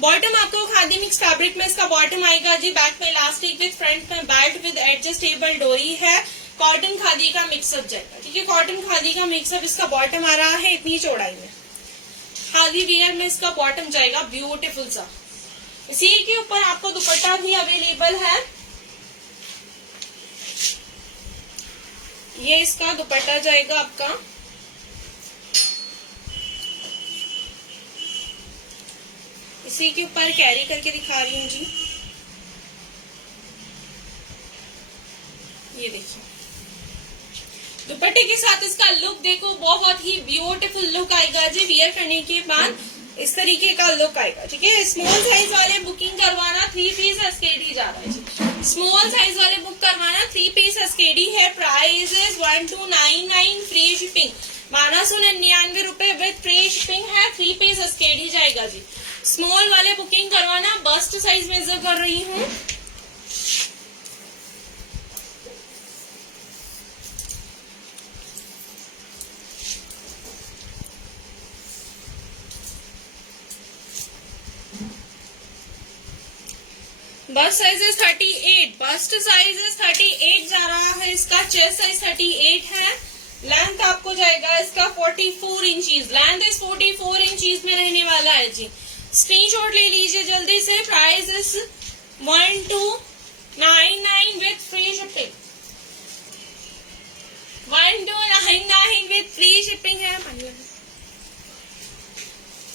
बॉटम आपको खादी मिक्स फैब्रिक में इसका बॉटम आएगा जी। बैक में इलास्टिक विद, फ्रंट में बेल्ट विद एडजस्टेबल डोरी है, कॉटन खादी का मिक्सअप जाएगा, ठीक है, कॉटन खादी का मिक्सअप इसका बॉटम आ रहा है, इतनी चौड़ाई में खादी वियर में इसका बॉटम जाएगा, ब्यूटीफुल सा। इसी के ऊपर आपको दुपट्टा भी अवेलेबल है, ये इसका दुपट्टा जाएगा आपका। इसी के ऊपर कैरी करके दिखा रही हूँ जी, ये देखिए दुपट्टे के साथ इसका लुक देखो, बहुत ही ब्यूटीफुल लुक आएगा जी। वियर करने के बाद इस तरीके का लुक आएगा, ठीक है। स्मॉल साइज वाले बुकिंग करवाना, 3 पीस एसकेडी जा रहा है जी। स्मॉल साइज वाले बुक करवाना, 3 पीस एसकेडी है। प्राइस इज 1299, फ्री शिपिंग 1299 रुपए विद फ्री शिपिंग है। 3 पीस एसकेडी जाएगा जी। स्मॉल वाले बुकिंग करवाना, बस्ट साइज मेजर कर रही हूँ। Bust size is 38, bust size is 38 जा रहा है इसका। चेस्ट साइज 38 है। लेंथ आपको जाएगा इसका 44 इंचीज। लेंथ इज 44 इंचीज में रहने वाला है जी। स्क्रीनशॉट ले लीजिए जल्दी से। Price is 1299 with free shipping. 1299 with free shipping है।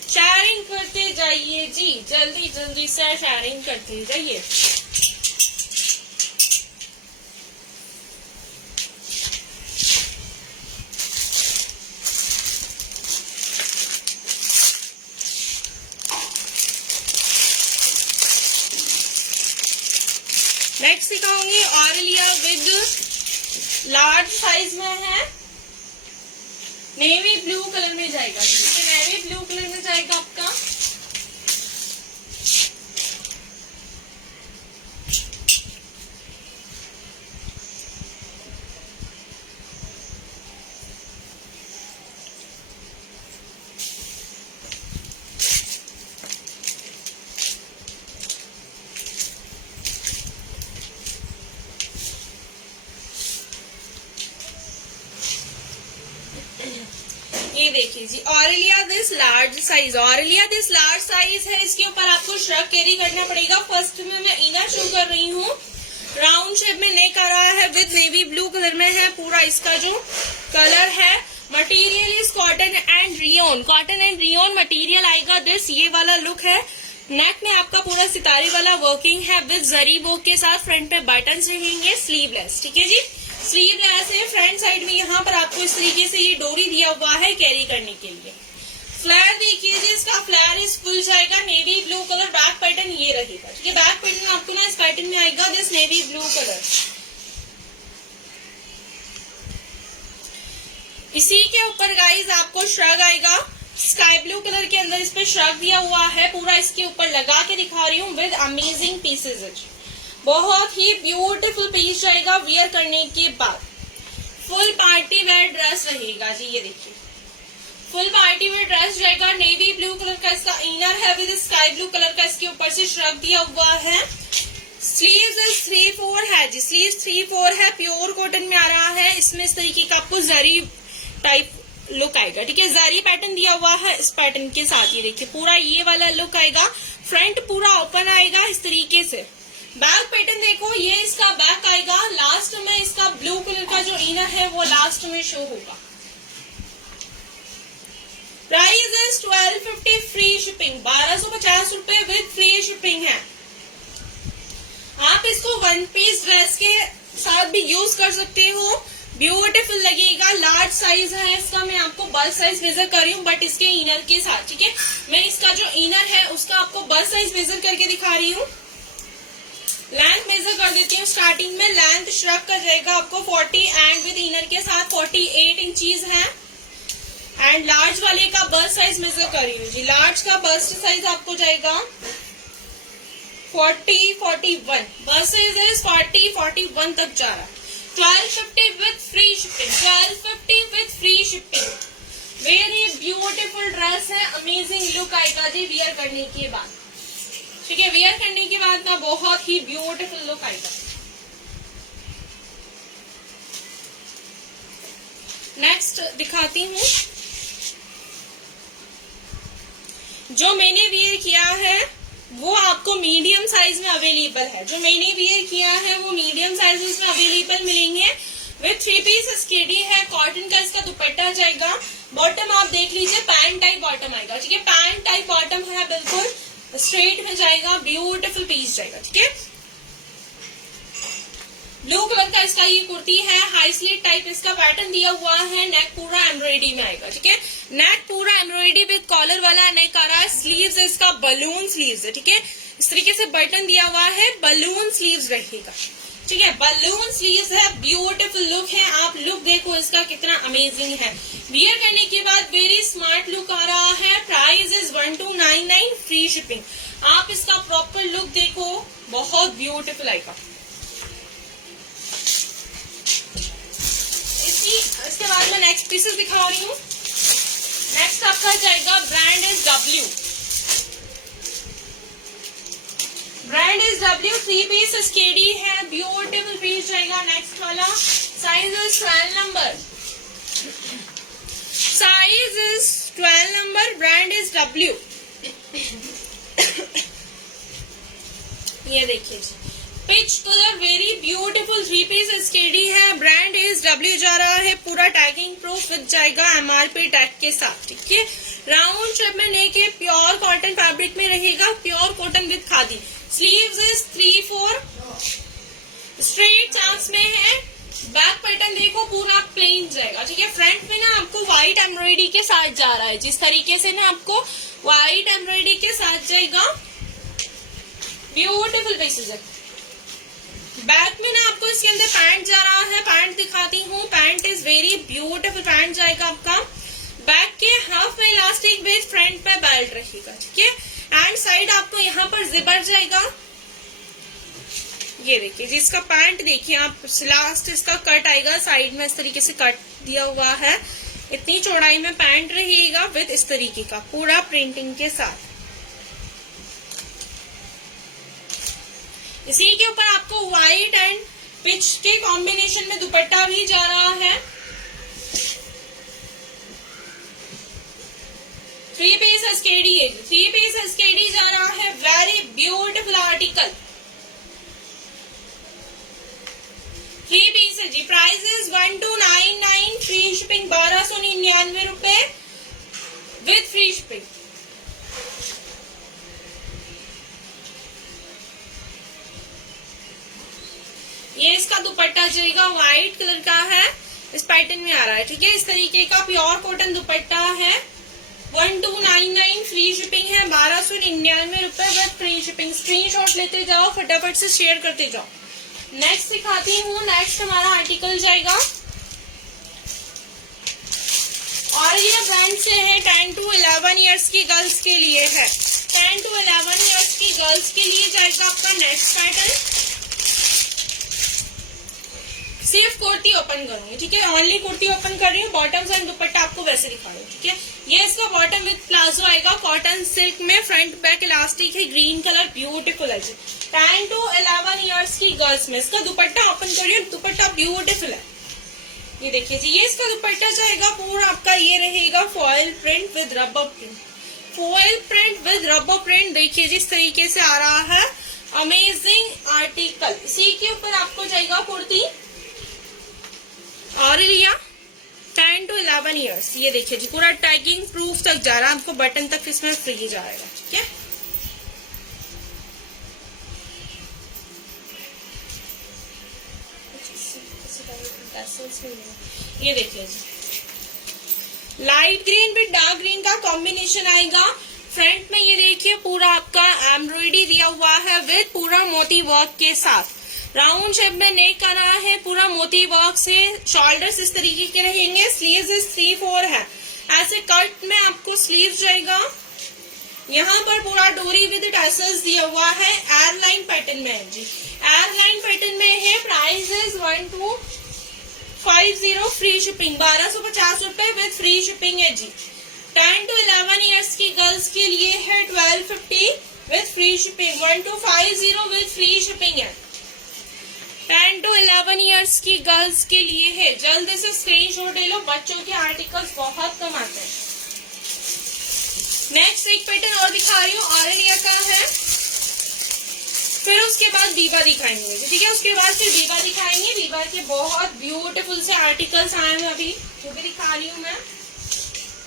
शेयरिंग करते जाइए जी, जल्दी जल्दी से शेयरिंग करते जाइए। नेक्स्ट दिखाऊंगी ऑरेलिया विद लार्ज साइज में है। नेवी ब्लू कलर में जाएगा, नेवी ब्लू कलर में जाएगा आपका। ये देखिए जी, Aurelia this large size. Aurelia this large size है। इसके ऊपर आपको श्रग कैरी करना पड़ेगा। फर्स्ट में मैं इनर शो कर रही हूँ। राउंड शेप में नेक आ रहा है विद नेवी ब्लू कलर में है पूरा इसका जो कलर है। Material is cotton and rayon. Cotton and rayon material आएगा दिस। ये वाला लुक है। नेक में आपका पूरा सितारे वाला वर्किंग है विद जरी वर्क के साथ। फ्रंट पे बटन्स रहेंगे। स्लीवलेस, ठीक है जी, स्लीवलेस है। फ्रंट साइड में यहाँ पर आपको इस तरीके से ये डोरी दिया हुआ है कैरी करने के लिए। फ्लेयर देखिए जी, इसका फ्लेयर इस फुल जाएगा navy blue colour. Back pattern ये रहेगा, ठीक है। बैक पैटर्न आपको ना इस पैटर्न में आएगा दिस नेवी ब्लू कलर। इसी के ऊपर गाइज आपको श्रग आएगा स्काई ब्लू कलर के अंदर। इस पे श्रग दिया हुआ है पूरा। इसके ऊपर लगा के दिखा रही हूँ विद अमेजिंग पीसेज। बहुत ही ब्यूटीफुल पीस जाएगा वियर करने के बाद। फुल पार्टी वेयर ड्रेस रहेगा जी। ये देखिए, फुल पार्टी वेयर ड्रेस जाएगा। नेवी ब्लू कलर का इसका इनर है विद स्काई ब्लू कलर का इसके ऊपर से श्रग दिया हुआ है। स्लीव्स इज 3/4 है जी। स्लीव्स 3/4 है। प्योर कॉटन में आ रहा है। इसमें इस तरीके का आपको जरी टाइप लुक आएगा, ठीक है। जरी पैटर्न दिया हुआ है इस पैटर्न के साथ। ये देखिए पूरा ये वाला लुक आएगा। फ्रंट पूरा ओपन आएगा इस तरीके से। बैक पैटर्न देखो, ये इसका बैक आएगा। लास्ट में इसका ब्लू कलर का जो इनर है वो लास्ट में शो होगा। Price is 1250 free shipping. 1250 रुपए विद फ्री शिपिंग है। आप इसको वन पीस ड्रेस के साथ भी यूज कर सकते हो। ब्यूटीफुल लगेगा। लार्ज साइज है इसका। मैं आपको बस्ट साइज मेजर कर रही हूँ बट इसके इनर के साथ, ठीक है। मैं इसका जो इनर है उसका आपको बस्ट साइज मेजर करके दिखा रही हूँ। लेंथ मेजर कर देती हूँ। स्टार्टिंग में लेंथ श्रग का जाएगा आपको 40 एंड विद इनर के साथ 48 इंचीज है। एंड लार्ज वाले का बस्ट साइज मेजर कर रही हूँ जी। लार्ज का बस्ट साइज आपको जाएगा 40-41। बस्ट साइज इज 40-41 तक जा रहा है। 1250 with free shipping. 1250 with free shipping. Very beautiful dress है। अमेजिंग लुक आएगा जी वियर करने के बाद, ठीक है। वियर करने के बाद ना बहुत ही ब्यूटीफुल लुक आएगा। नेक्स्ट दिखाती हूँ। जो मैंने वियर किया है वो आपको मीडियम साइज में अवेलेबल है। जो मैंने वियर किया है वो मीडियम साइज में अवेलेबल मिलेंगे। विथ 3 पीस स्केडी है। कॉटन का इसका दुपट्टा जाएगा। बॉटम आप देख लीजिए, पैंट टाइप बॉटम आएगा, ठीक है। पैंट टाइप बॉटम है, बिल्कुल स्ट्रेट में जाएगा। ब्यूटीफुल पीस जाएगा, ठीक है। ब्लू कलर का इसका ये कुर्ती है। हाई स्लीव टाइप इसका पैटर्न दिया हुआ है। नेक पूरा एम्ब्रॉयडरी में आएगा, ठीक है। नेक पूरा एम्ब्रॉयडरी विद कॉलर वाला नेक आ रहा है। स्लीव्स इसका बलून स्लीव्स है, ठीक है। इस तरीके से बटन दिया हुआ है। बलून स्लीव्स रहेगा, ठीक है। बलून स्लीव्स है। ब्यूटीफुल लुक है। आप लुक देखो इसका कितना अमेजिंग है। वियर करने के बाद वेरी स्मार्ट लुक आ रहा है। Price is 1299 free shipping. आप इसका प्रॉपर लुक देखो, बहुत ब्यूटीफुल आएगा। इसके बाद मैं नेक्स्ट पीसेस दिखा रही हूँ। नेक्स्ट आपका जाएगा, brand is W। Brand is W, 3 piece SKD है, ब्यूटीफुल पीस जाएगा। नेक्स्ट वाला size is 12 number, size is 12 number, brand is W. ये देखिए जी, peach colour, very beautiful 3 piece SKD है, ब्रांड इज डब्ल्यू जा रहा है, पूरा टैगिंग प्रूफ विद जाएगा एमआरपी टैग के साथ। ठीक है, राउंड शेप में नेक है, प्योर कॉटन फैब्रिक में रहेगा, pure cotton with khadi. Sleeves is 3/4 straight chance में है। बैक पैटर्न देखो पूरा प्लेन जाएगा। ठीक है, फ्रंट में ना आपको व्हाइट एम्ब्रॉयडरी के साथ जा रहा है, जिस तरीके से ना आपको व्हाइट एम्ब्रॉयडरी के साथ जाएगा, ब्यूटीफुल पीसेस है। बैक में ना आपको इसके अंदर पैंट जा रहा है, पैंट दिखाती हूँ। Pant is very beautiful pant जाएगा आपका। बैक के हाफ में इलास्टिक बेस, फ्रंट पे बेल्ट रहेगा। ठीक है, एंड साइड आपको यहाँ पर जिपर जाएगा। ये देखिए जिसका पैंट देखिए आप, लास्ट इसका कट आएगा, साइड में इस तरीके से कट दिया हुआ है, इतनी चौड़ाई में पैंट रहेगा विद इस तरीके का पूरा प्रिंटिंग के साथ। इसी के ऊपर आपको व्हाइट एंड पिच के कॉम्बिनेशन में दुपट्टा भी जा रहा है। 3 पीस एसकेडी है, 3 पीस एसकेडी जा रहा है, वेरी ब्यूटीफुल आर्टिकल। 3 पीस है जी, प्राइस इज 1299, फ्री शिपिंग 1299 रुपए विद फ्री शिपिंग। ये इसका दुपट्टा जाएगा, व्हाइट कलर का है, इस पैटर्न में आ रहा है। ठीक है, इस तरीके का प्योर कॉटन दुपट्टा है, 1299, फ्री शिपिंग है 1299 रुपए विद फ्री शिपिंग। स्क्रीनशॉट लेते जाओ, फटाफट से शेयर करते जाओ। नेक्स्ट दिखाती हूँ, नेक्स्ट हमारा आर्टिकल जाएगा और ये ब्रांड से है, 10 to 11 ईयर्स की गर्ल्स के लिए है। 10 to 11 ईयर्स की गर्ल्स के लिए जाएगा आपका नेक्स्ट पैटर्न। सिर्फ कुर्ती ओपन करूंगी। ठीक है, ओनली कुर्ती ओपन कर रही हूँ, बॉटम्स एंड दुपट्टा आपको वैसे दिखा रही हूँ। ठीक है, ये इसका बॉटम विद प्लाजो आएगा, कॉटन सिल्क में, फ्रंट बैक इलास्टिक है, ग्रीन कलर, ब्यूटीफुल है। 10 to 11 ईयर्स की गर्ल्स में। इसका दुपट्टा ओपन कर रही हूँ, दुपट्टा ब्यूटीफुल है। ये देखिए जी, ये इसका दुपट्टा जाएगा पूरा आपका, ये रहेगा foil print with rubber print, foil print with rubber print. देखिए जिस तरीके से आ रहा है, अमेजिंग आर्टिकल। इसी के ऊपर आपको जाएगा कुर्ती और लिया 10 to 11 ईयर्स। ये देखिए जी, पूरा टैगिंग प्रूफ तक जा रहा है, आपको बटन तक इसमें फ्री जाएगा। ठीक है, ये देखिए जी, light green with dark green का कॉम्बिनेशन आएगा। फ्रंट में ये देखिए पूरा आपका एम्ब्रॉयडरी दिया हुआ है विद पूरा मोती वर्क के साथ। राउंड शेप में नेक का रहा है, पूरा मोती वर्क से। शोल्डर्स इस तरीके के रहेंगे, स्लीव्स इस 3/4 है, ऐसे कट में आपको स्लीव जाएगा। यहाँ पर पूरा डोरी विद टैसल्स दिया हुआ है, एयरलाइन पैटर्न में है जी, एयरलाइन पैटर्न में है। प्राइस इज 1250, फ्री शिपिंग 1250 रुपए विद फ्री शिपिंग है जी। 10 to 11 ईयर्स की गर्ल्स के लिए है 1250 with free shipping, 1250 with free shipping है। 10 to 11 ईयर्स की गर्ल्स के लिए है, जल्द से स्क्रीनशॉट ले लो, बच्चों के आर्टिकल्स बहुत कम आते हैं। नेक्स्ट एक पैटर्न और दिखा रही हूँ, ऑरेलिया का है, फिर उसके बाद बीबा दिखाएंगे। ठीक है, उसके बाद फिर बीबा दिखाएंगे। बीबा के बहुत ब्यूटीफुल से आर्टिकल्स आए हैं, अभी वो भी दिखा रही हूँ मैं।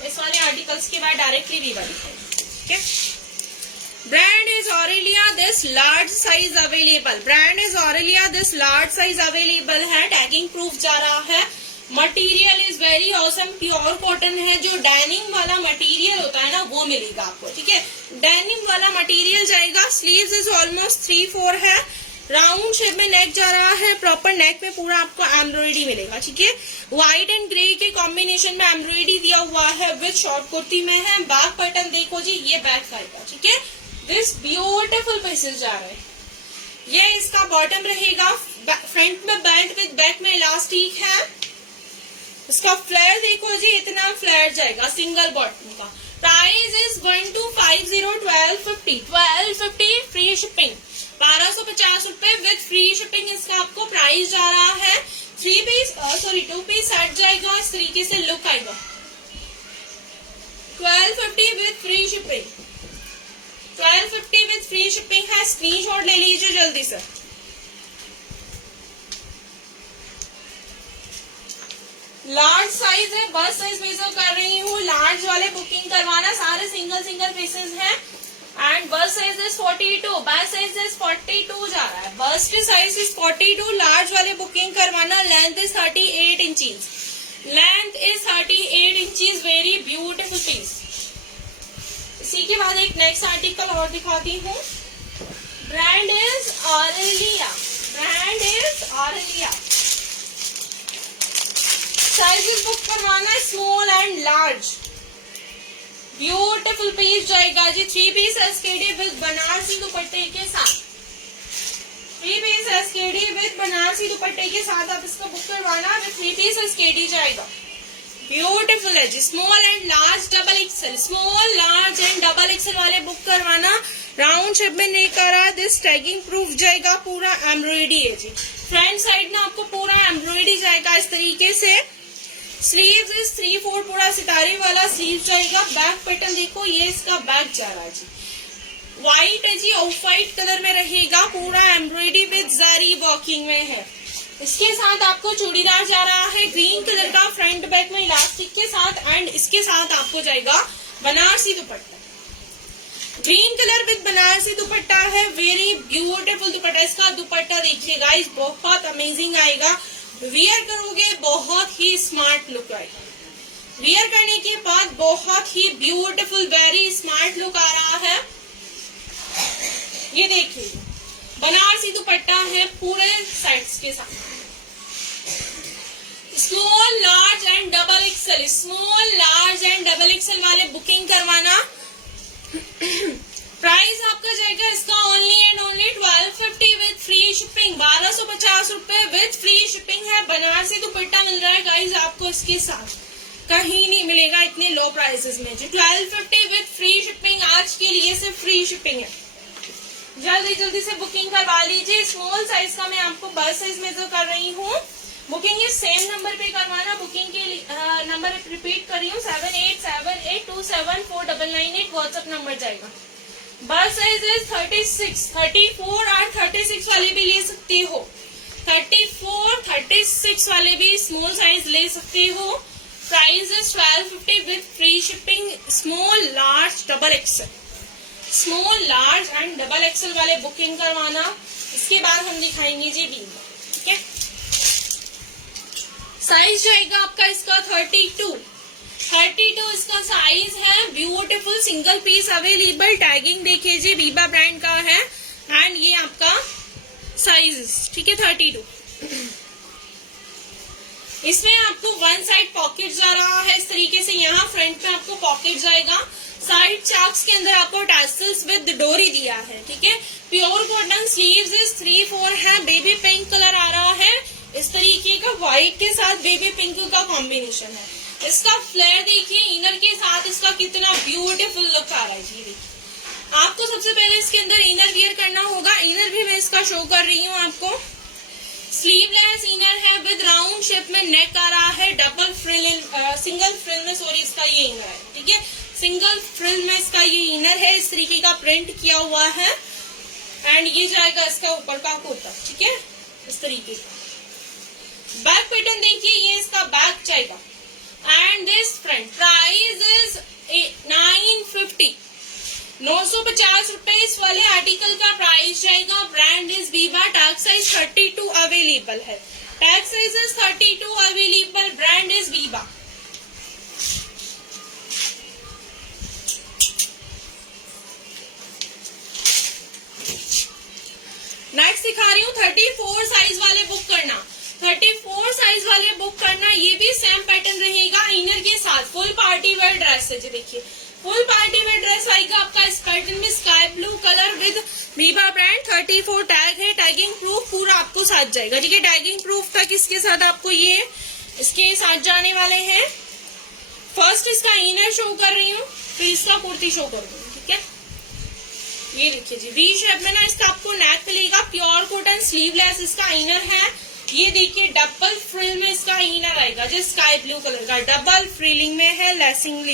इस वाले आर्टिकल्स के बाद डायरेक्टली बीबा दिखाएंगे। ठीक है, brand is Aurelia, this large size available, brand is Aurelia, this large size available है। टैगिंग प्रूफ जा रहा है, material is very awesome, pure cotton है। जो डेनिम वाला मटेरियल होता है ना, वो मिलेगा आपको। ठीक है, डेनिम वाला मटेरियल जाएगा। स्लीव्स इज ऑलमोस्ट 3/4 है, राउंड शेप में नेक जा रहा है, प्रॉपर नेक में पूरा आपको एम्ब्रॉयडरी मिलेगा। ठीक है, व्हाइट एंड ग्रे के कॉम्बिनेशन में एम्ब्रॉयडरी दिया हुआ है, विद शॉर्ट कुर्ती में है। बैक पैटर्न देखो जी, ये बैक आएगा। ठीक है, दिस ब्यूटीफुल पीसेस जा रहे हैं। ये इसका बॉटम रहेगा, फ्रंट में बेल्ट विद बैक में इलास्टिक है। इसका फ्लेयर देखो जी, इतना फ्लेयर जाएगा सिंगल बॉटम का। प्राइस इज 1250, 1250 फ्री शिपिंग, 1250 रुपए विद फ्री शिपिंग इसका आपको प्राइस जा रहा है। 2 पीस सेट जाएगा, इस तरीके से लुक आएगा। 1250 with free shipping, 1250 with free shipping है। स्क्रीनशॉट ले लीजिए जल्दी से। लार्ज साइज है, बस साइज मेजर कर रही हूँ। लार्ज वाले बुकिंग करवाना, सारे सिंगल पीसेस हैं। And bust size is 42, bust size is 42 जा रहा है। बस्ट साइज इज 42, लार्ज वाले बुकिंग करवाना। Length is 38 inches, length is 38 inches. Very beautiful piece. इसी के बाद एक नेक्स्ट आर्टिकल और दिखाती हूँ। Brand is Aurelia, brand is Aurelia. Sizes book करवाना small and large. Beautiful piece जाएगा जी। 3 पीस एसकेडी विद बनारसी दुपट्टे के साथ, 3 पीस एसकेडी विद बनारसी दुपट्टे के साथ आप इसको बुक करवाना। 3 पीस एसकेडी जाएगा। ब्यूटीफुल है जी। Small and large, double XL, small large and double XL वाले बुक करवाना। राउंड शेप में नहीं करा। दिस टैगिंग प्रूफ जाएगा, पूरा एम्ब्रॉयडरी है जी। फ्रंट साइड में आपको पूरा एम्ब्रॉयडरी जाएगा इस तरीके से। स्लीव्स इज 3/4 पूरा सितारे वाला स्लीव जाएगा। बैक पैटर्न देखो, ये इसका बैक जा रहा है जी। व्हाइट है जी, ऑफ व्हाइट कलर में रहेगा। पूरा एम्ब्रॉयडरी विद ज़री वर्किंग में है। इसके साथ आपको चूड़ीदार जा रहा है ग्रीन कलर का, फ्रंट बैक में इलास्टिक के साथ। एंड इसके साथ आपको जाएगा Banarasi dupatta. Green colour with Banarasi dupatta है। Very beautiful dupatta. इसका दुपट्टा देखिए गाइस, बहुत अमेजिंग आएगा। वियर करोगे बहुत ही स्मार्ट लुक आएगा। वियर करने के बाद बहुत ही ब्यूटीफुल, वेरी स्मार्ट लुक आ रहा है। ये देखिए बनारसी दुपट्टा है पूरे साइड्स के साथ। Small large and double XL, small large and double XL वाले बुकिंग करवाना। प्राइस आपका जाएगा इसका only and only 1250 with free shipping. 1250 रुपए विद फ्री शिपिंग है। बनारसी दुपट्टा मिल रहा है गाइज आपको इसके साथ, कहीं नहीं मिलेगा इतने लो प्राइसेस में जी। 1250 विद फ्री शिपिंग आज के लिए सिर्फ फ्री शिपिंग है। जल्दी से बुकिंग करवा लीजिए। स्मॉल साइज का मैं आपको बस साइज मेजर कर रही हूँ। बुकिंग ये सेम नंबर पे करवाना। बुकिंग के नंबर रिपीट कर रही हूँ, 7878274998 व्हाट्सएप नंबर जाएगा। बस साइज इज 36, 34 और 36 वाले भी ले सकते हो। 34, 36 वाले भी स्मॉल साइज ले सकते हो। Price is 1250 with free shipping. Small large double XL, small large and double XL वाले बुकिंग करवाना। इसके बाद हम दिखाएंगे जी बीन, ठीक है। साइज जाएगा आपका इसका 32 इसका साइज है। Beautiful single piece available. Tagging देखिए जी, बीबा ब्रांड का है। एंड ये आपका साइज, ठीक है, 32। इसमें आपको वन साइड पॉकेट जा रहा है इस तरीके से। यहाँ फ्रंट में आपको पॉकेट जाएगा। साइड चाक्स के अंदर आपको टैसल्स विद डोरी दिया है, ठीक है। Pure cotton. स्लीव्स इज 3/4 है। बेबी पिंक कलर आ रहा है इस तरीके का, व्हाइट के साथ बेबी पिंक का कॉम्बिनेशन है। इसका फ्लेयर देखिए, इनर के साथ इसका कितना ब्यूटीफुल लुक आ रहा है जी। देखिए आपको सबसे पहले इसके अंदर इनर वियर करना होगा। इनर भी मैं इसका शो कर रही हूँ आपको। स्लीवलेस इनर है विद राउंड शेप में नेक आ रहा है। डबल फ्रिल, सिंगल फ्रिल में सॉरी इसका ये इनर है, ठीक है। सिंगल फ्रिल में इसका ये इनर है, इस तरीके का प्रिंट किया हुआ है। एंड ये जाएगा इसका ऊपर का कुर्ता, ठीक है, इस तरीके का। बैक पैटर्न देखिए, ये इसका बैक जाएगा। And this front. Price is 950, 950 रुपए इस वाले आर्टिकल का प्राइस जाएगा। Brand is Biba. Tag size 32 available है। Tag size is 32 available. Brand is Biba. Next दिखा रही हूँ 34 साइज वाले बुक करना। 34 साइज वाले बुक करना। ये भी सेम पैटर्न रहेगा इनर के साथ। फुल पार्टी वेयर ड्रेस है जी। देखिए फुल पार्टी वेयर ड्रेस आएगा आपका इस पैटर्न में, sky blue colour with Biba brand. 34 tag है। टैगिंग प्रूफ पूरा आपको साथ जाएगा, ठीक है। टैगिंग प्रूफ तक इसके साथ आपको ये इसके साथ जाने वाले हैं। फर्स्ट इसका इनर शो कर रही हूँ, फिर इसका कुर्ती शो कर रही हूँ, ठीक है। ये देखिए जी, वी शेप में ना इसका आपको नेक मिलेगा, प्योर कॉटन, स्लीवलेस इसका इनर है। ये देखिए डबल फ्रिल में इसका इनर आएगा जो स्काई ब्लू कलर का, डबल फ्रिलिंग में है, लेसिंग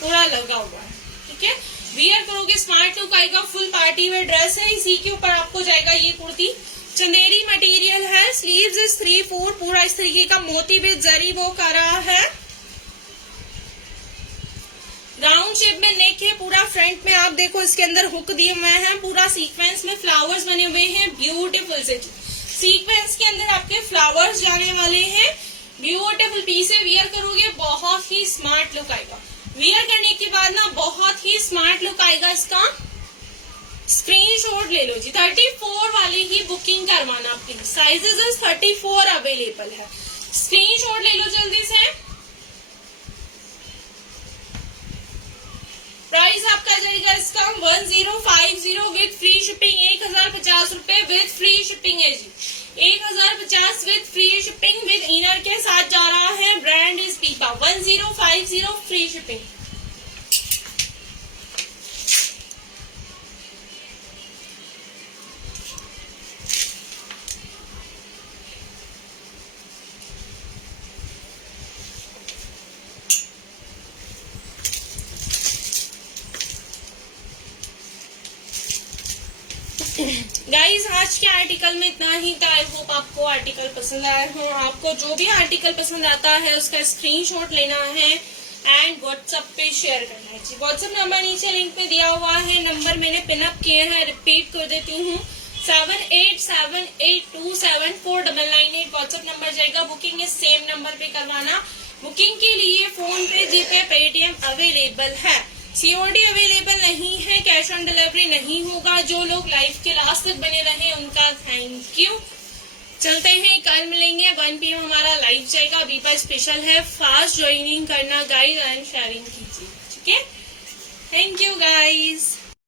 पूरा लगा हुआ है, ठीक है। वियर करोगे स्मार्ट लुक आएगा, फुल पार्टी वेयर ड्रेस है। इसी के ऊपर आपको जाएगा ये कुर्ती, चंदेरी मटेरियल है, स्लीव्स इज 3/4, पूरा इस तरीके का मोती विद जरी वो कर रहा है, राउंड शेप में नेक है, पूरा फ्रंट में आप देखो इसके अंदर हुक दिए हुए हैं, पूरा सीक्वेंस में फ्लावर्स बने हुए हैं, ब्यूटीफुल से सीक्वेंस के अंदर आपके फ्लावर्स जाने वाले हैं, ब्यूटीफुल पीस है। वियर करोगे बहुत ही स्मार्ट लुक आएगा, वियर करने के बाद ना बहुत ही स्मार्ट लुक आएगा इसका। स्क्रीनशॉट ले लो जी, 34 वाली ही बुकिंग करवाना प्लीज, साइजेस 34 अवेलेबल है, स्क्रीनशॉट ले लो जल्दी से। प्राइस आपका जाएगा इसका 1050 विद फ्री शिपिंग, 1050 रुपए विद फ्री शिपिंग है जी, 1050 with free shipping, with inner के साथ जा रहा है, ब्रांड इज पीपा, 1050 फ्री शिपिंग। गाइज आज के आर्टिकल में इतना ही था, आई होप आपको आर्टिकल पसंद आया हो। आपको जो भी आर्टिकल पसंद आता है उसका स्क्रीनशॉट लेना है एंड व्हाट्सएप पे शेयर करना है जी। व्हाट्सएप नंबर नीचे लिंक पे दिया हुआ है, नंबर मैंने पिनअप किए हैं, रिपीट कर देती हूँ, 7878274998 व्हाट्सएप नंबर जाएगा। बुकिंग इस सेम नंबर पे करवाना। बुकिंग के लिए फोन पे, जीपे, पेटीएम अवेलेबल है, सीओडी अवेलेबल नहीं है, कैश ऑन डिलीवरी नहीं होगा। जो लोग लाइव के लास्ट तक बने रहे उनका थैंक यू। चलते हैं, कल मिलेंगे, 1 PM हमारा लाइव जाएगा, बीपा स्पेशल है, फास्ट ज्वाइनिंग करना गाइज एंड शेयरिंग कीजिए, ठीक है। Thank you guys.